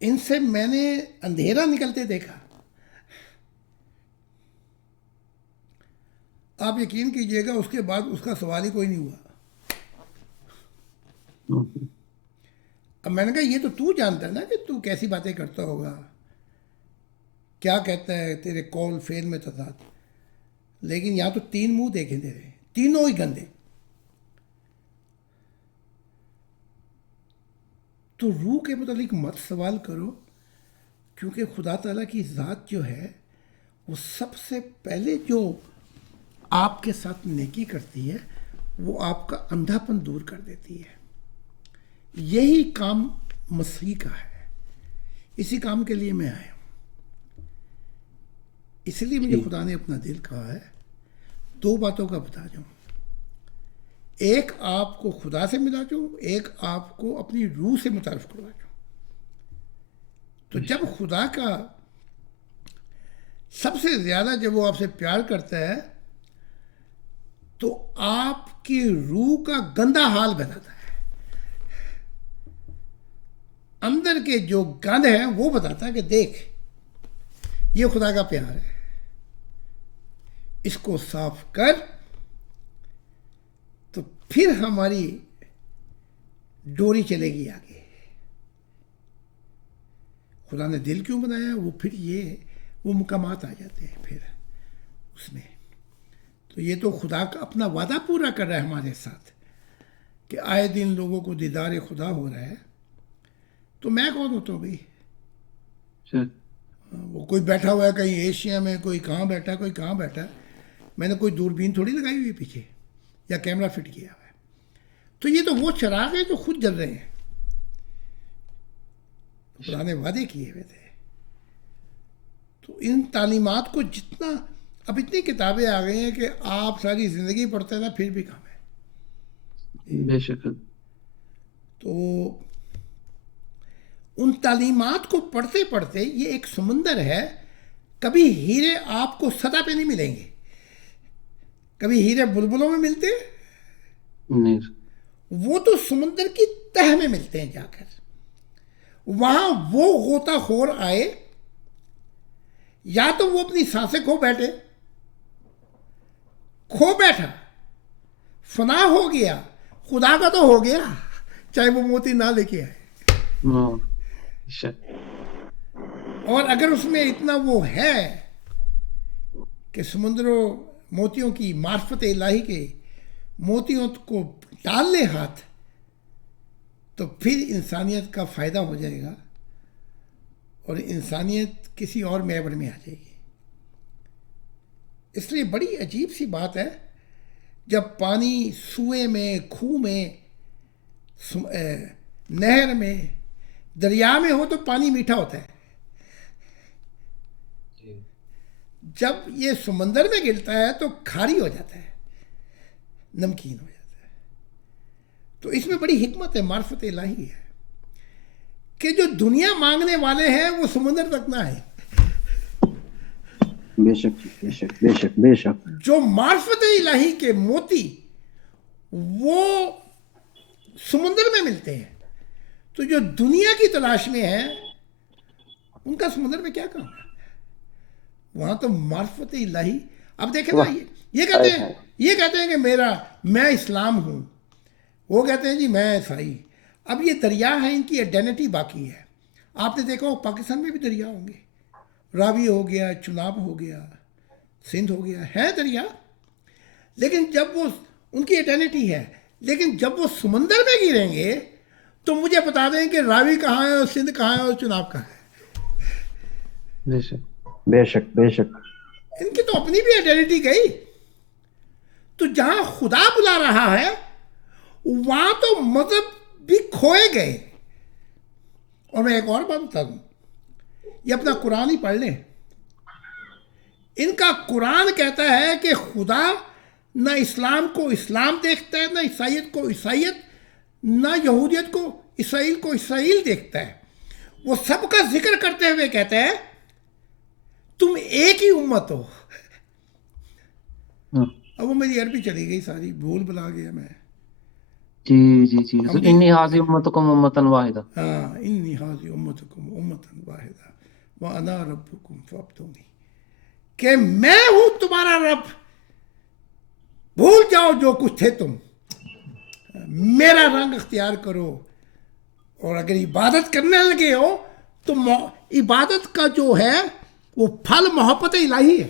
ان سے میں نے اندھیرا نکلتے دیکھا. آپ یقین کیجئے گا اس کے بعد اس کا سوال ہی کوئی نہیں ہوا. اب میں نے کہا یہ تو تو جانتا ہے نا کہ تو کیسی باتیں کرتا ہوگا، کیا کہتا ہے، تیرے قول فعل میں تضاد. لیکن یہاں تو 3 منہ دیکھیں دے رہے، تینوں ہی گندے. تو روح کے متعلق مت سوال کرو، کیونکہ خدا تعالیٰ کی ذات جو ہے وہ سب سے پہلے جو آپ کے ساتھ نیکی کرتی ہے وہ آپ کا اندھا پن دور کر دیتی ہے. یہی کام مسیح کا ہے، اسی کام کے لیے میں آیا ہوں. اس لیے مجھے خدا نے اپنا دل کہا ہے 2 باتوں کا بتا جاؤں. ایک آپ کو خدا سے ملا جاؤں، ایک آپ کو اپنی روح سے متعارف کروا جاؤں. تو جب خدا کا سب سے زیادہ جب وہ آپ سے پیار کرتا ہے تو آپ کی روح کا گندا حال بتاتا ہے. اندر کے جو گند ہیں وہ بتاتا ہے کہ دیکھ یہ خدا کا پیار ہے، اس کو صاف کر. تو پھر ہماری ڈوری چلے گی آگے. خدا نے دل کیوں بنایا؟ وہ پھر وہ مقامات آ جاتے ہیں پھر اس میں. تو یہ تو خدا کا اپنا وعدہ پورا کر رہا ہے ہمارے ساتھ کہ آئے دن لوگوں کو دیدار خدا ہو رہا ہے. تو میں کون ہوتا ہوں بھائی؟ وہ کوئی بیٹھا ہوا ہے کہیں ایشیا میں، کوئی کہاں بیٹھا ہے، کوئی کہاں بیٹھا ہے. میں نے کوئی دوربین تھوڑی لگائی ہوئی ہے پیچھے یا کیمرہ فٹ کیا ہوا ہے. تو یہ تو وہ چراغ ہیں جو خود جل رہے ہیں، خدا نے وعدے کیے ہوئے تھے. تو ان تعلیمات کو جتنا، اب اتنی کتابیں آ گئی ہیں کہ آپ ساری زندگی پڑھتے ہیں نا پھر بھی کم ہے. بے شک. تو ان تعلیمات کو پڑھتے پڑھتے یہ ایک سمندر ہے. کبھی ہیرے آپ کو سطح پہ نہیں ملیں گے. کبھی ہیرے بلبلوں میں ملتے ہیں, نہیں وہ تو سمندر کی تہ میں ملتے ہیں جا کر. وہاں وہ غوطہ خور آئے, یا تو وہ اپنی سانسیں کھو بیٹھا, فنا ہو گیا, خدا کا تو ہو گیا, چاہے وہ موتی نہ لے کے آئے. ہاں شک. اور اگر اس میں اتنا وہ ہے کہ سمندروں موتیوں کی معرفت الہی کے موتیوں کو ڈال لے ہاتھ, تو پھر انسانیت کا فائدہ ہو جائے گا اور انسانیت کسی اور محور میں آ جائے گی. اس لیے بڑی عجیب سی بات ہے جب پانی سوئے میں, کھو میں, نہر میں, دریا میں ہو تو پانی میٹھا ہوتا ہے. جب یہ سمندر میں گرتا ہے تو کھاری ہو جاتا ہے, نمکین ہو جاتا ہے. تو اس میں بڑی حکمت ہے, معرفت الہی ہے کہ جو دنیا مانگنے والے ہیں وہ سمندر تک نہ آئے. بے شک بے شک بے شک بے شک. جو معرفت الہی کے موتی وہ سمندر میں ملتے ہیں, تو جو دنیا کی تلاش میں ہیں ان کا سمندر میں کیا کام ہے؟ وہاں تو معرفت الہی. اب دیکھیں نا, یہ کہتے ہیں کہ میں اسلام ہوں, وہ کہتے ہیں جی میں عیسائی. اب یہ دریا ہے, ان کی آئیڈینٹی باقی ہے. آپ نے دیکھا ہو پاکستان میں بھی دریا ہوں گے, راوی ہو گیا, چناب ہو گیا, سندھ ہو گیا, ہے دریا. لیکن جب وہ ان کی آئیڈینٹی ہے, لیکن جب وہ سمندر میں گریں گے تو مجھے بتا دیں کہ راوی کہاں ہے اور سندھ کہاں ہے اور چناب کہاں ہے. بے شک بے شک بے شک. ان کی تو اپنی بھی آئیڈینٹی گئی. تو جہاں خدا بلا رہا ہے وہاں تو مذہب بھی کھوئے گئے. اور میں ایک اور بات بتا دوں, یہ اپنا قرآن ہی پڑھ لیں. ان کا قرآن کہتا ہے کہ خدا نہ اسلام کو اسلام دیکھتا ہے, نہ عیسائیت کو عیسائیت, نہ یہودیت کو اسرائیل کو اسرائیل دیکھتا ہے. وہ سب کا ذکر کرتے ہوئے کہتا ہے تم ایک ہی امت ہو. اب وہ میری عربی چلی گئی ساری, بھول بلا گیا میں. جی جی جی. انی حاضی امتکم امتن واحدہ. ہاں, انی حاضی امتکم امتن واحدہ وانا ربکم فاعبدونی, کہ میں ہوں تمہارا رب, بھول جاؤ جو کچھ تھے تم, میرا رنگ اختیار کرو. اور اگر عبادت کرنے لگے ہو تو عبادت کا جو ہے وہ پھل محبت الہی ہے.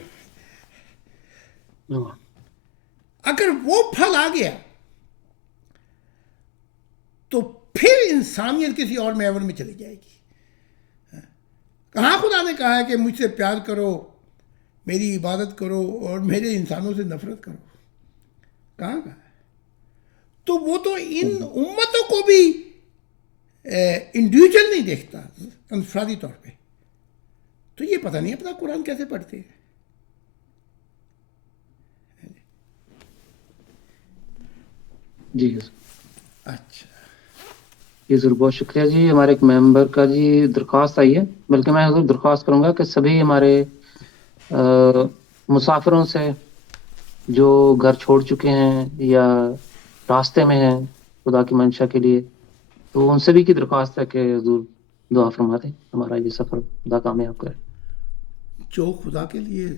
اگر وہ پھل آ گیا تو پھر انسانیت کسی اور محور میں چلی جائے گی. کہاں خدا نے کہا ہے کہ مجھ سے پیار کرو, میری عبادت کرو اور میرے انسانوں سے نفرت کرو؟ کہاں کہا ہے؟ تو وہ تو ان امتوں کو بھی انڈیویجول نہیں دیکھتا, انفرادی طور پہ. تو یہ پتہ نہیں اپنا قرآن کیسے پڑھتے ہیں. جی اچھا, جی حضور بہت شکریہ جی. ہمارے ایک ممبر کا جی درخواست آئی ہے, بلکہ میں حضور درخواست کروں گا کہ سبھی ہمارے مسافروں سے جو گھر چھوڑ چکے ہیں یا راستے میں ہیں خدا کی منشا کے لیے, تو ان سبھی کی درخواست ہے کہ حضور دعا فرما دیں, ہمارا یہ سفر خدا کامیاب کرے. جو خدا کے لیے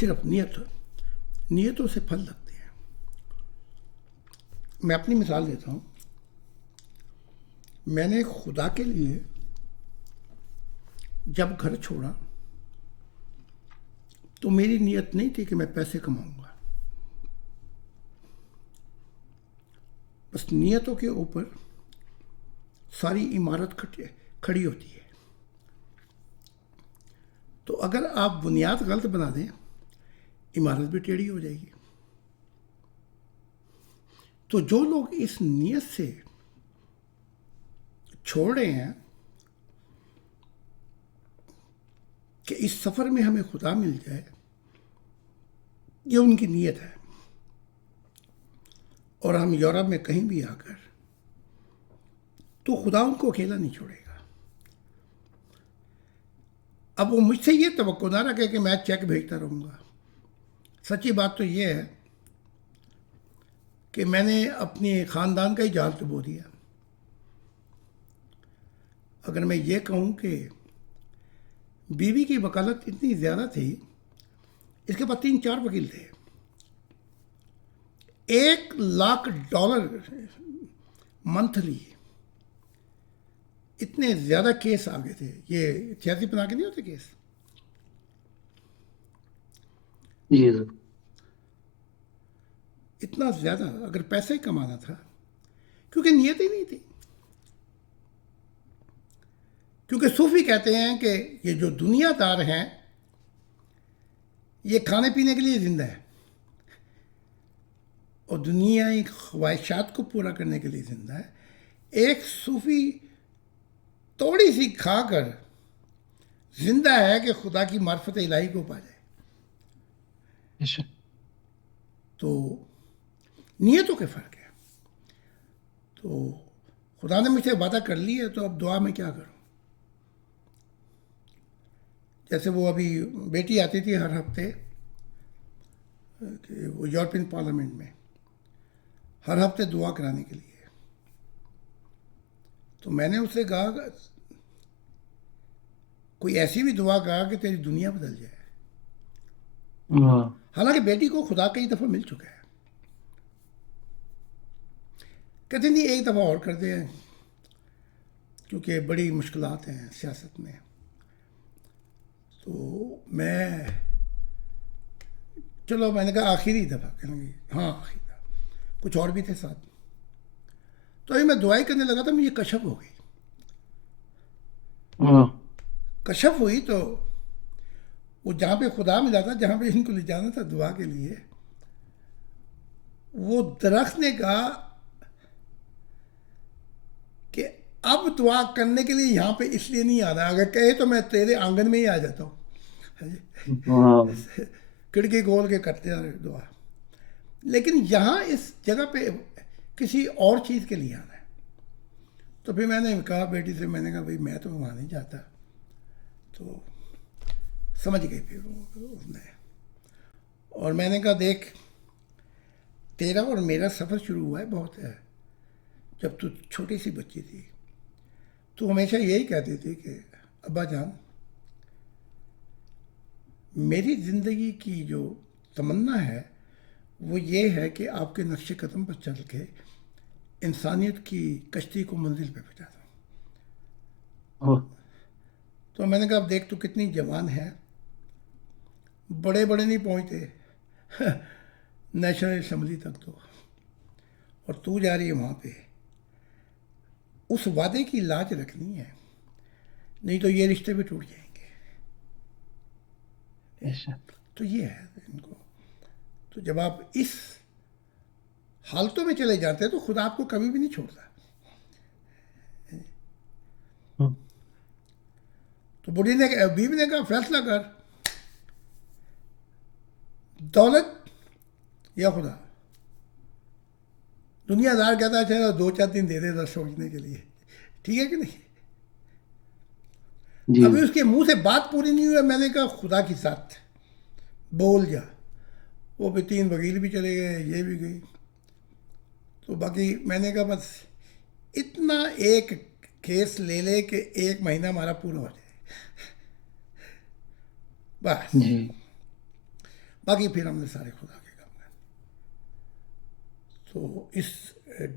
صرف نیتوں سے پھل لگتے ہیں. میں اپنی مثال دیتا ہوں. میں نے خدا کے لیے جب گھر چھوڑا تو میری نیت نہیں تھی کہ میں پیسے کماؤں گا. بس نیتوں کے اوپر ساری عمارت کھڑی ہوتی ہے. تو اگر آپ بنیاد غلط بنا دیں عمارت بھی ٹیڑھی ہو جائے گی. تو جو لوگ اس نیت سے چھوڑ رہے ہیں کہ اس سفر میں ہمیں خدا مل جائے, یہ ان کی نیت ہے. اور ہم یورپ میں کہیں بھی آ کر تو خدا ان کو اکیلا نہیں چھوڑے گا. اب وہ مجھ سے یہ توقع نہ رکھے کہ میں چیک بھیجتا رہوں گا. سچی بات تو یہ ہے کہ میں نے اپنی خاندان کا ہی جال ڈبو دیا. اگر میں یہ کہوں کہ بیوی کی وکالت اتنی زیادہ تھی، اس کے پاس 3-4 وکیل تھے، $1,00,000 منتھلی، اتنے زیادہ کیس آ گئے تھے. یہ 86 کے نہیں ہوتے کیس. جی حضور. اتنا زیادہ اگر پیسہ ہی کمانا تھا، کیونکہ نیت ہی نہیں تھی. کیونکہ صوفی کہتے ہیں کہ یہ جو دنیا دار ہیں یہ کھانے پینے کے لیے زندہ ہے اور دنیائی خواہشات کو پورا کرنے کے لیے زندہ ہے. ایک صوفی تھوڑی سی کھا کر زندہ ہے کہ خدا کی معرفت الہی کو پا جائے. بے شک. تو نیتوں کے فرق ہے. تو خدا نے مجھ سے وعدہ کر لی ہے، تو اب دعا میں کیا کروں. جیسے وہ ابھی بیٹی آتی تھی ہر ہفتے، کہ وہ یورپین پارلیمنٹ میں ہر ہفتے دعا کرانے کے لیے، تو میں نے اس سے کہا کہ کوئی ایسی بھی دعا کہا کہ تیری دنیا بدل جائے. ہاں. حالانکہ بیٹی کو خدا کئی دفعہ مل چکا ہے. کہتے نہیں ایک دفعہ اور کر دیں، کیونکہ بڑی مشکلات ہیں سیاست میں. تو میں نے کہا آخری دفعہ کہوں گی. ہاں آخری دفعہ. کچھ اور بھی تھے ساتھ. تو ابھی میں دعائی کرنے لگا تھا، مجھے کشف ہو گئی. ہاں. کشف ہوئی تو وہ جہاں پہ خدا ملا تھا، جہاں پہ ان کو لے جانا تھا دعا کے لیے، وہ درخت نے کہا کہ اب دعا کرنے کے لیے یہاں پہ اس لیے نہیں آنا، اگر کہے تو میں تیرے آنگن میں ہی آ جاتا ہوں. ہاں. کھڑکی کھول کے کرتے ہیں دعا. لیکن یہاں اس جگہ پہ کسی اور چیز کے لیے آنا ہے. تو پھر میں نے کہا بیٹی سے، میں نے کہا بھائی میں تو وہاں نہیں جاتا. تو سمجھ گئی پھر اس نے. اور میں نے کہا دیکھ، تیرا اور میرا سفر شروع ہوا ہے بہت ہے. جب تو چھوٹی سی بچی تھی تو ہمیشہ یہی کہتی تھی کہ ابا جان، میری زندگی کی جو تمنا ہے وہ یہ ہے کہ آپ کے نقش قدم پر چل کے انسانیت کی کشتی کو منزل پہ پہنچا دوں. ہاں. تو میں نے کہا اب دیکھ تو کتنی جوان ہے، بڑے نہیں پہنچتے نیشنل اسمبلی تک تو، اور تو جا رہی ہے وہاں پہ. اس وعدے کی لاج رکھنی ہے، نہیں تو یہ رشتے بھی ٹوٹ جائیں گے. بے شک. تو یہ ہے ان کو. تو جب آپ اس حالتوں میں چلے جاتے ہیں تو خدا آپ کو کبھی بھی نہیں چھوڑتا. ہاں. تو بیوی نے کہا فیصلہ کر، دولت یا خدا. دنیا دار کہتا ہے چلو 2-4 دن دے دے ذرا سوچنے کے لیے، ٹھیک ہے کہ نہیں. جی. ابھی اس کے منہ سے بات پوری نہیں ہوئی، میں نے کہا خدا کی ساتھ بول جا. وہ پہ 3 وکیل بھی چلے گئے، یہ بھی گئی. تو باقی میں نے کہا بس اتنا ایک کیس لے لے کہ 1 مہینہ ہمارا پورا ہو جائے بس. جی. باقی پھر ہم نے سارے خدا کے کام کرے. تو اس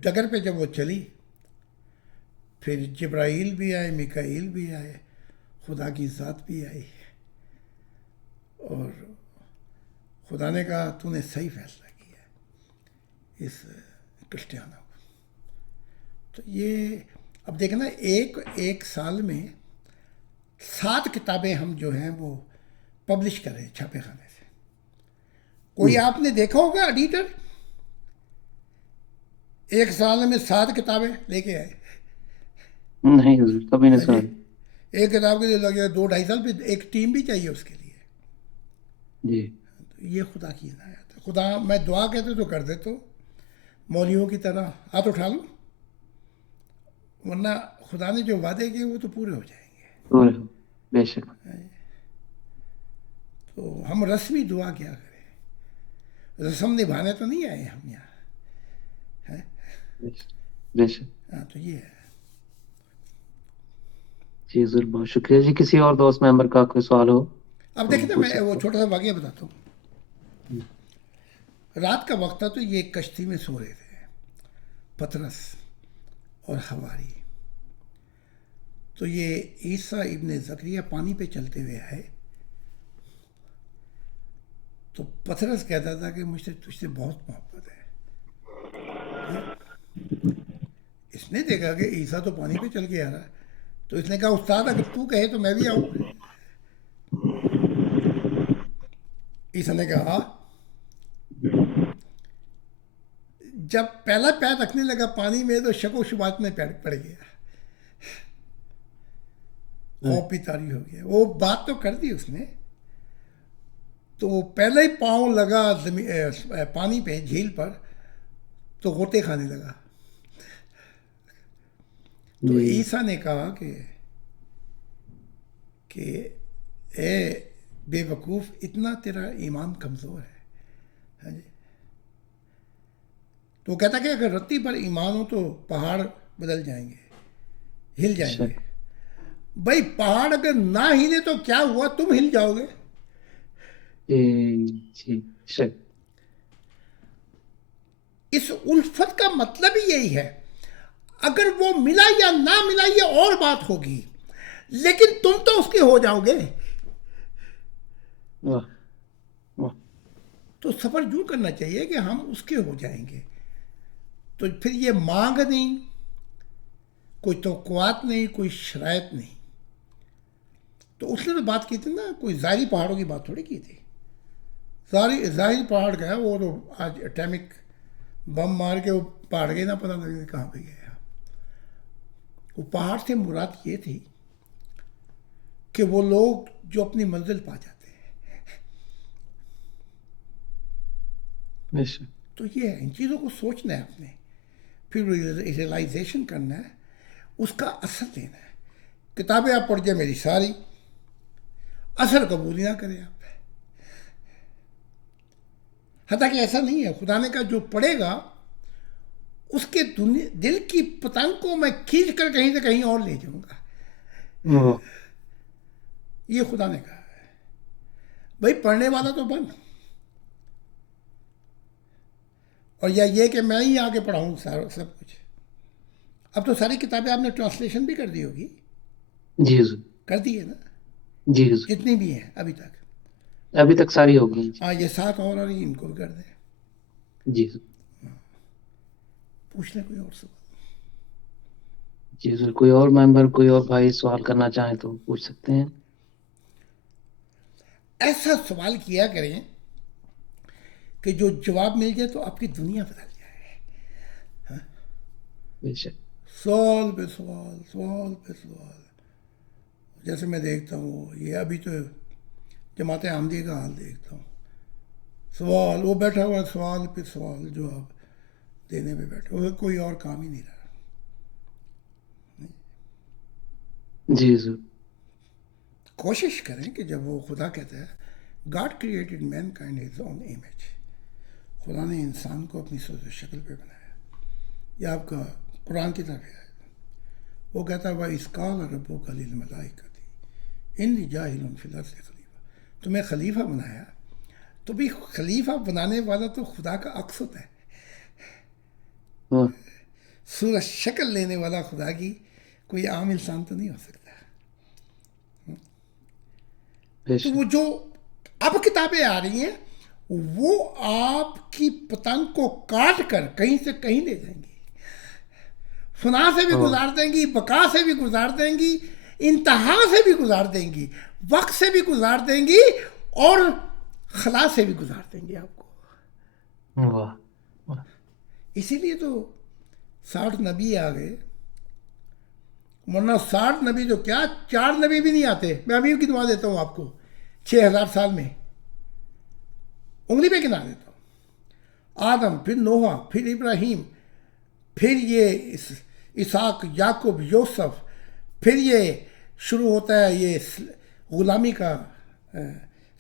ڈگر پہ جب وہ چلی، پھر جبرائیل بھی آئے، میکائیل بھی آئے، خدا کی ذات بھی آئی، اور خدا نے کہا تو نے صحیح فیصلہ کیا ہے اس کرسٹیانو کو. تو یہ اب دیکھنا، ایک سال میں 7 کتابیں ہم جو ہیں وہ پبلش کر رہے ہیں چھاپے خانے سے. کوئی آپ نے دیکھا ہوگا ایڈیٹر 1 سال میں 7 کتابیں لے کے آئے؟ نہیں حضور، کبھی نہیں سنا. ایک کتاب کے لیے لگ جائے 2-2.5 سال، پھر ایک ٹیم بھی چاہیے اس کے لیے. جی. تو یہ خدا کی عنایت ہے. خدا میں دعا کہتے تو کر دیتا ہوں، مولویوں کی طرح ہاتھ اٹھا لوں، ورنہ خدا نے جو وعدے کیے وہ تو پورے ہو جائیں گے. بے شک. تو ہم رسمی دعا کیا کریں؟ رسم نبھانے تو نہیں آئے ہم یہاں. بے شک. ہاں تو یہ ہے. جی حضور بہت شکریہ جی. کسی اور دوست ممبر کا کوئی سوال ہو اب تو دیکھیں نا، پوچھ میں وہ سکتے چھوٹا سا واقعہ بتاتا ہوں. ہیں. رات کا وقت تھا تو یہ ایک کشتی میں سو رہے تھے، پطرس اور حواری. تو یہ عیسیٰ ابن زکریا پانی پہ چلتے ہوئے آئے. تو پطرس کہتا تھا کہ مجھ سے تجھ سے بہت محبت ہے. اس نے دیکھا کہ عیسیٰ تو پانی پہ چل کے آ رہا ہے، تو اس نے کہا استاد اگر تو کہے تو میں بھی آؤں. عیسیٰ نے کہا جب پہلا پیر رکھنے لگا پانی میں تو شک و شبہات میں پڑ گیا، خوف بھی طاری ہو گیا. وہ بات تو کر دی اس نے، تو پہلے ہی پاؤں لگا پانی پہ جھیل پر تو غوطے کھانے لگا. تو جی عیسیٰ نے کہا کہ اے بے وقوف، اتنا تیرا ایمان کمزور ہے. ہاں جی. تو وہ کہتا کہ اگر رتی پر ایمان ہو تو پہاڑ بدل جائیں گے، ہل جائیں گے. بھائی پہاڑ اگر نہ ہلے تو کیا ہوا، تم ہل جاؤ گے. جی شک. اس الفت کا مطلب ہی یہی ہے. اگر وہ ملا یا نہ ملا یہ اور بات ہوگی، لیکن تم تو اس کے ہو جاؤ گے. واہ واہ. تو سفر یوں کرنا چاہیے کہ ہم اس کے ہو جائیں گے. تو پھر یہ مانگ نہیں، کوئی توقعات نہیں، کوئی شرائط نہیں. تو اس نے تو بات کی تھی نا، کوئی ظاہری پہاڑوں کی بات تھوڑی کی تھی. ظاہری پہاڑ گیا وہ تو آج اٹامک بم مار کے وہ پہاڑ گئے نہ پتہ لگے کہاں پہ گیا. وہ پہاڑ سے مراد یہ تھی کہ وہ لوگ جو اپنی منزل پا جاتے ہیں. بے شک. تو یہ ہے، ان چیزوں کو سوچنا ہے اپنے، پھر ریئلائزیشن کرنا ہے، اس کا اثر دینا ہے. کتابیں آپ پڑھ جائیں میری ساری، اثر قبول نہ کریں آپ. حتیٰ کہ ایسا نہیں ہے، خدا نے کہا جو پڑھے گا اس کے دل کی پتنگ کو میں کھینچ کر کہیں سے کہیں اور لے جاؤں گا. یہ خدا نے کہا ہے. بھائی پڑھنے والا تو بن، اور یا یہ کہ میں ہی آگے پڑھاؤں سب کچھ. اب تو ساری کتابیں آپ نے ٹرانسلیشن بھی کر دی ہوگی. جی حضور. کر دی ہے نا، جی حضور. جتنی بھی ہیں ابھی تک. ابھی تک ساری ہو گئی. ہاں یہ 7 اور آ رہی، ان کو بھی کر دیں. جی حضور. پوچھ لیں کوئی اور سوال. جی حضور. کوئی اور ممبر، کوئی اور بھائی سوال کرنا چاہیں تو پوچھ سکتے ہیں. ایسا سوال کیا کریں کہ جو جواب مل جائے تو آپ کی دنیا بدل جائے. بے شک. سوال پہ سوال، سوال پہ سوال. جیسے میں دیکھتا ہوں یہ ابھی تو جماعت احمدیہ کا حال دیکھتا ہوں، سوال وہ بیٹھا ہوا ہے، سوال پہ سوال جواب دینے پہ بیٹھا ہوا، کوئی اور کام ہی نہیں رہا. جی حضور. کوشش کریں کہ جب وہ خدا کہتا ہے God created main kind his own image, خدا نے انسان کو اپنی صورت و شکل پہ بنایا. یہ آپ کا قرآن کی طرف ہے، وہ کہتا ہے وَإِذْ قَالَ رَبُّكَ لِلْمَلَائِكَةِ إِنِّي جَاعِلٌ فِي الْأَرْضِ خَلِيفَةً. تمہیں خلیفہ بنایا، تو بھی خلیفہ بنانے والا تو خدا کا عکس ہوتا ہے. صورت شکل لینے والا خدا کی کوئی عام انسان تو نہیں ہو سکتا. تو وہ جو اب کتابیں آ رہی ہیں وہ آپ کی پتنگ کو کاٹ کر کہیں سے کہیں لے جائیں گی، فنا سے بھی گزار دیں گی، بقا سے بھی گزار دیں گی، انتہا سے بھی گزار دیں گی، وقت سے بھی گزار دیں گی، اور خلا سے بھی گزار دیں گی آپ کو. واہ. اسی لیے تو 60 نبی آ گئے، ورنہ 60 نبی تو کیا 4 نبی بھی نہیں آتے. میں ابھی گنوا دیتا ہوں آپ کو، 6000 سال میں انگلی پہ گنا دیتا ہوں. آدم، پھر نوح، پھر ابراہیم، پھر یہ اسحاق، یعقوب، یوسف، پھر یہ شروع ہوتا ہے یہ غلامی کا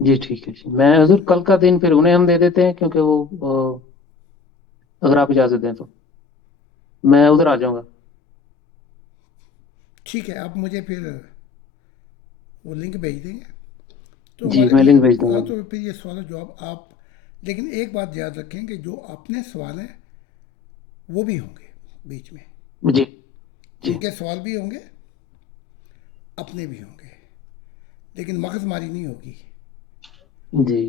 جی ٹھیک ہے جی، میں حضور کل کا دن پھر انہیں ہم دے دیتے ہیں، کیونکہ وہ اگر آپ اجازت دیں تو میں ادھر آ جاؤں گا. ٹھیک ہے، آپ مجھے پھر وہ لنک بھیج دیں گے تو جی ہمارے میں لیے، لنک بھیج دوں ہاں گا. تو پھر یہ سوال و جواب آپ، لیکن ایک بات یاد رکھیں کہ جو اپنے سوال ہیں وہ بھی ہوں گے بیچ میں، جی جی ان کے سوال بھی ہوں گے، اپنے بھی ہوں گے، لیکن مغز ماری نہیں ہوگی، جی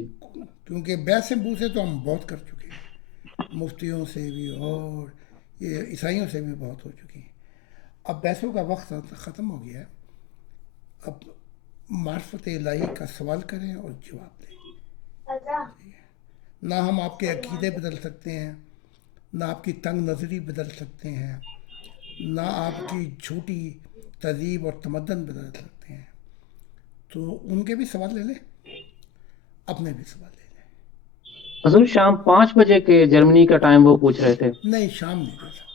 کیونکہ بحث بوسے تو ہم بہت کر چکے ہیں، مفتیوں سے بھی اور یہ عیسائیوں سے بھی بہت ہو چکی ہیں. اب بحثوں کا وقت ختم ہو گیا ہے. اب معرفت الہی کا سوال کریں اور جواب دیں. نہ ہم آپ کے عقیدے بدل سکتے ہیں، نہ آپ کی تنگ نظری بدل سکتے ہیں، نہ آپ کی جھوٹی تہذیب اور تمدن بدل سکتے ہیں. تو ان کے بھی سوال لے لیں، اپنے بھی سوال لے لیں. حضور شام 5 بجے کے جرمنی کا ٹائم وہ پوچھ رہے تھے. نہیں، شام نہیں دے سکتا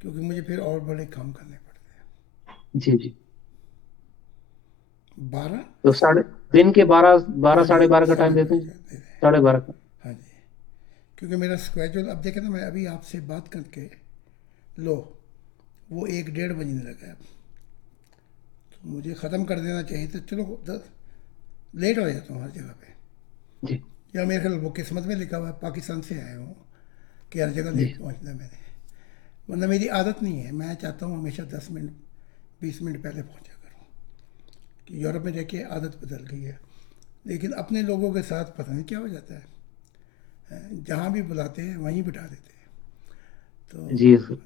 کیونکہ مجھے پھر اور بڑے کام کرنے پڑتے ہیں. جی جی 12. تو دن کے 12 ہاں جی، ساڑھے 12 کا ٹائم 12:30 دیتے ہیں. دے دیں. 12:30 کا. ہاں جی، کیونکہ میرا اسکیجول اب دیکھیں نا، میں ابھی آپ سے بات کر کے لو وہ 1-1:30 بجنے لگا ہے. اب تو مجھے ختم کر دینا چاہیے تھا. چلو لیٹ ہو جاتا ہوں ہر جگہ پہ، جی یا میرے خیال وہ قسمت میں لکھا ہوا ہے، پاکستان سے آیا ہوں کہ ہر جگہ جی لیٹ پہنچنا میں نے، ورنہ میری عادت نہیں ہے. میں چاہتا ہوں ہمیشہ 10 منٹ 20 منٹ پہلے پہنچا کروں، کہ یورپ میں رہ کے عادت بدل گئی ہے. لیکن اپنے لوگوں کے ساتھ پتہ نہیں کیا ہو جاتا ہے، جہاں بھی بلاتے ہیں وہیں بٹھا دیتے ہیں. تو جی حضور.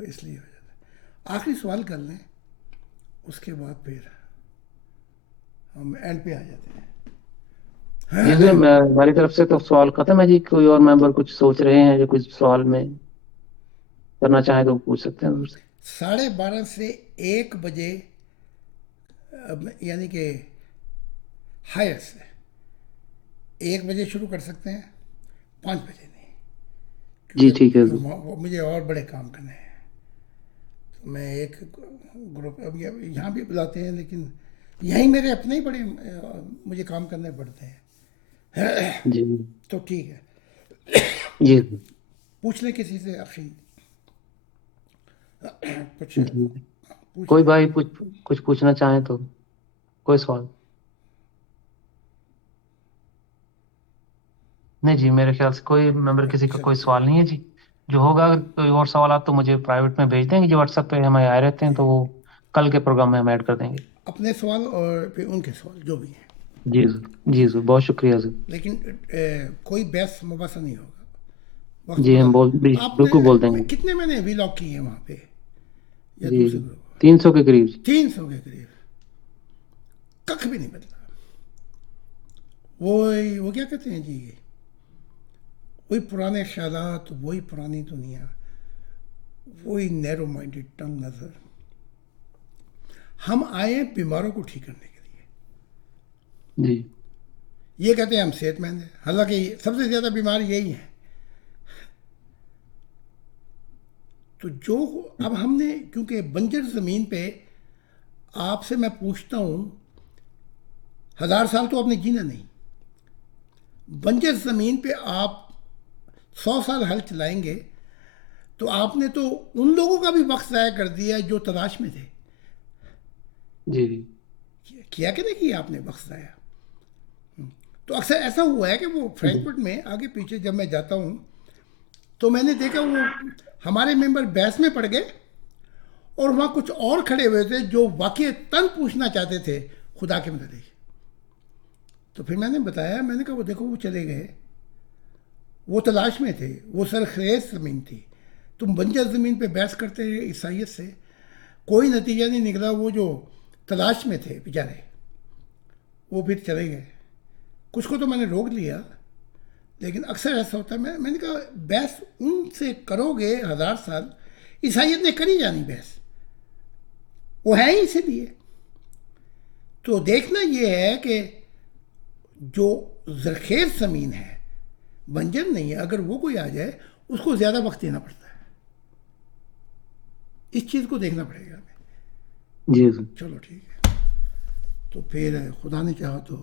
اس لیے ہو جاتا ہے. آخری سوال کر لیں، اس کے بعد پھر ہم اینڈ پہ آ جاتے ہیں. جی حضور ہماری طرف سے تو سوال ختم ہے جی. کوئی اور ممبر کچھ سوچ رہے ہیں جو کچھ سوال میں کرنا چاہیں تو وہ پوچھ سکتے ہیں حضور سے. 12:30 سے 1 بجے، یعنی کہ ہائر سے 1 بجے شروع کر سکتے ہیں، 5 بجے نہیں، جی کیونکہ ٹھیک ہے پھر حضور. مجھے اور بڑے کام کرنے ہیں. تو میں ایک گروپ اب یہاں بھی بلاتے ہیں، لیکن یہیں میرے اپنے ہی بڑے مجھے کام کرنے پڑتے ہیں. جی تو ٹھیک ہے، جی حضور. پوچھ لیں کسی سے آخری کچھ جی پوچھ کوئی لیں. بھائی کچھ پوچھنا چاہیں تو کوئی سوال. نہیں جی، میرے خیال سے کوئی ممبر کسی کا کوئی چلو سوال نہیں ہے جی. جو ہوگا اگر کوئی اور سوالات تو مجھے پرائیویٹ میں بھیج دیں گے جی. واٹس ایپ پہ ہمیں آئے رہتے ہیں تو وہ کل کے پروگرام میں ہم ایڈ کر دیں گے. اپنے سوال اور پھر ان کے سوال جو بھی ہیں. جی حضور. جی حضور بہت شکریہ حضور. لیکن کوئی بحث مباحثہ نہیں ہوگا. وقت جی بڑا ہم آپ نے بالکل بول دیں گے. کتنے میں نے وی لاگ کیے ہیں وہاں پہ یا جی دوسرے گروپ؟ 300 کے قریب. 300 کے قریب. کخ بھی نہیں بدلا. وہ کیا کہتے ہیں جی، وہی پرانے خیالات، وہی پرانی دنیا، وہی نیرو مائنڈڈ تنگ نظر. ہم آئے ہیں بیماروں کو ٹھیک کرنے کے لیے. جی یہ کہتے ہیں ہم صحت مند ہیں، حالانکہ سب سے زیادہ بیمار یہی ہیں. تو جو اب ہم نے، کیونکہ بنجر زمین پہ آپ سے میں پوچھتا ہوں، 1000 سال تو آپ نے جینا نہیں. بنجر زمین پہ آپ 100 سال ہل چلائیں گے تو آپ نے تو ان لوگوں کا بھی وقت ضائع کر دیا جو تلاش میں تھے. جی کیا کہ نہیں کیا آپ نے وقت ضائع؟ تو اکثر ایسا ہوا ہے کہ وہ فرینکفرٹ میں آگے پیچھے جب میں جاتا ہوں تو میں نے دیکھا وہ ہمارے ممبر بحث میں پڑ گئے اور وہاں کچھ اور کھڑے ہوئے تھے جو واقعی تن پوچھنا چاہتے تھے خدا کے متعلق. تو پھر میں نے بتایا، میں نے کہا وہ دیکھو وہ چلے گئے، وہ تلاش میں تھے، وہ سرخریز زمین تھی. تم بنجر زمین پہ بحث کرتے رہے عیسائیت سے، کوئی نتیجہ نہیں نکلا. وہ جو تلاش میں تھے بیچارے وہ پھر چلے گئے. کچھ کو تو میں نے روک لیا، لیکن اکثر ایسا ہوتا ہے. میں نے کہا بحث ان سے کرو گے 1000 سال، عیسائیت نے کری جانی بحث، وہ ہے ہی اسی لیے. تو دیکھنا یہ ہے کہ جو زرخیز زمین ہے، بنجر نہیں ہے، اگر وہ کوئی آ جائے اس کو زیادہ وقت دینا پڑتا ہے. اس چیز کو دیکھنا پڑے گا ہمیں. جی حضور. چلو ٹھیک ہے، تو پھر خدا نے چاہا تو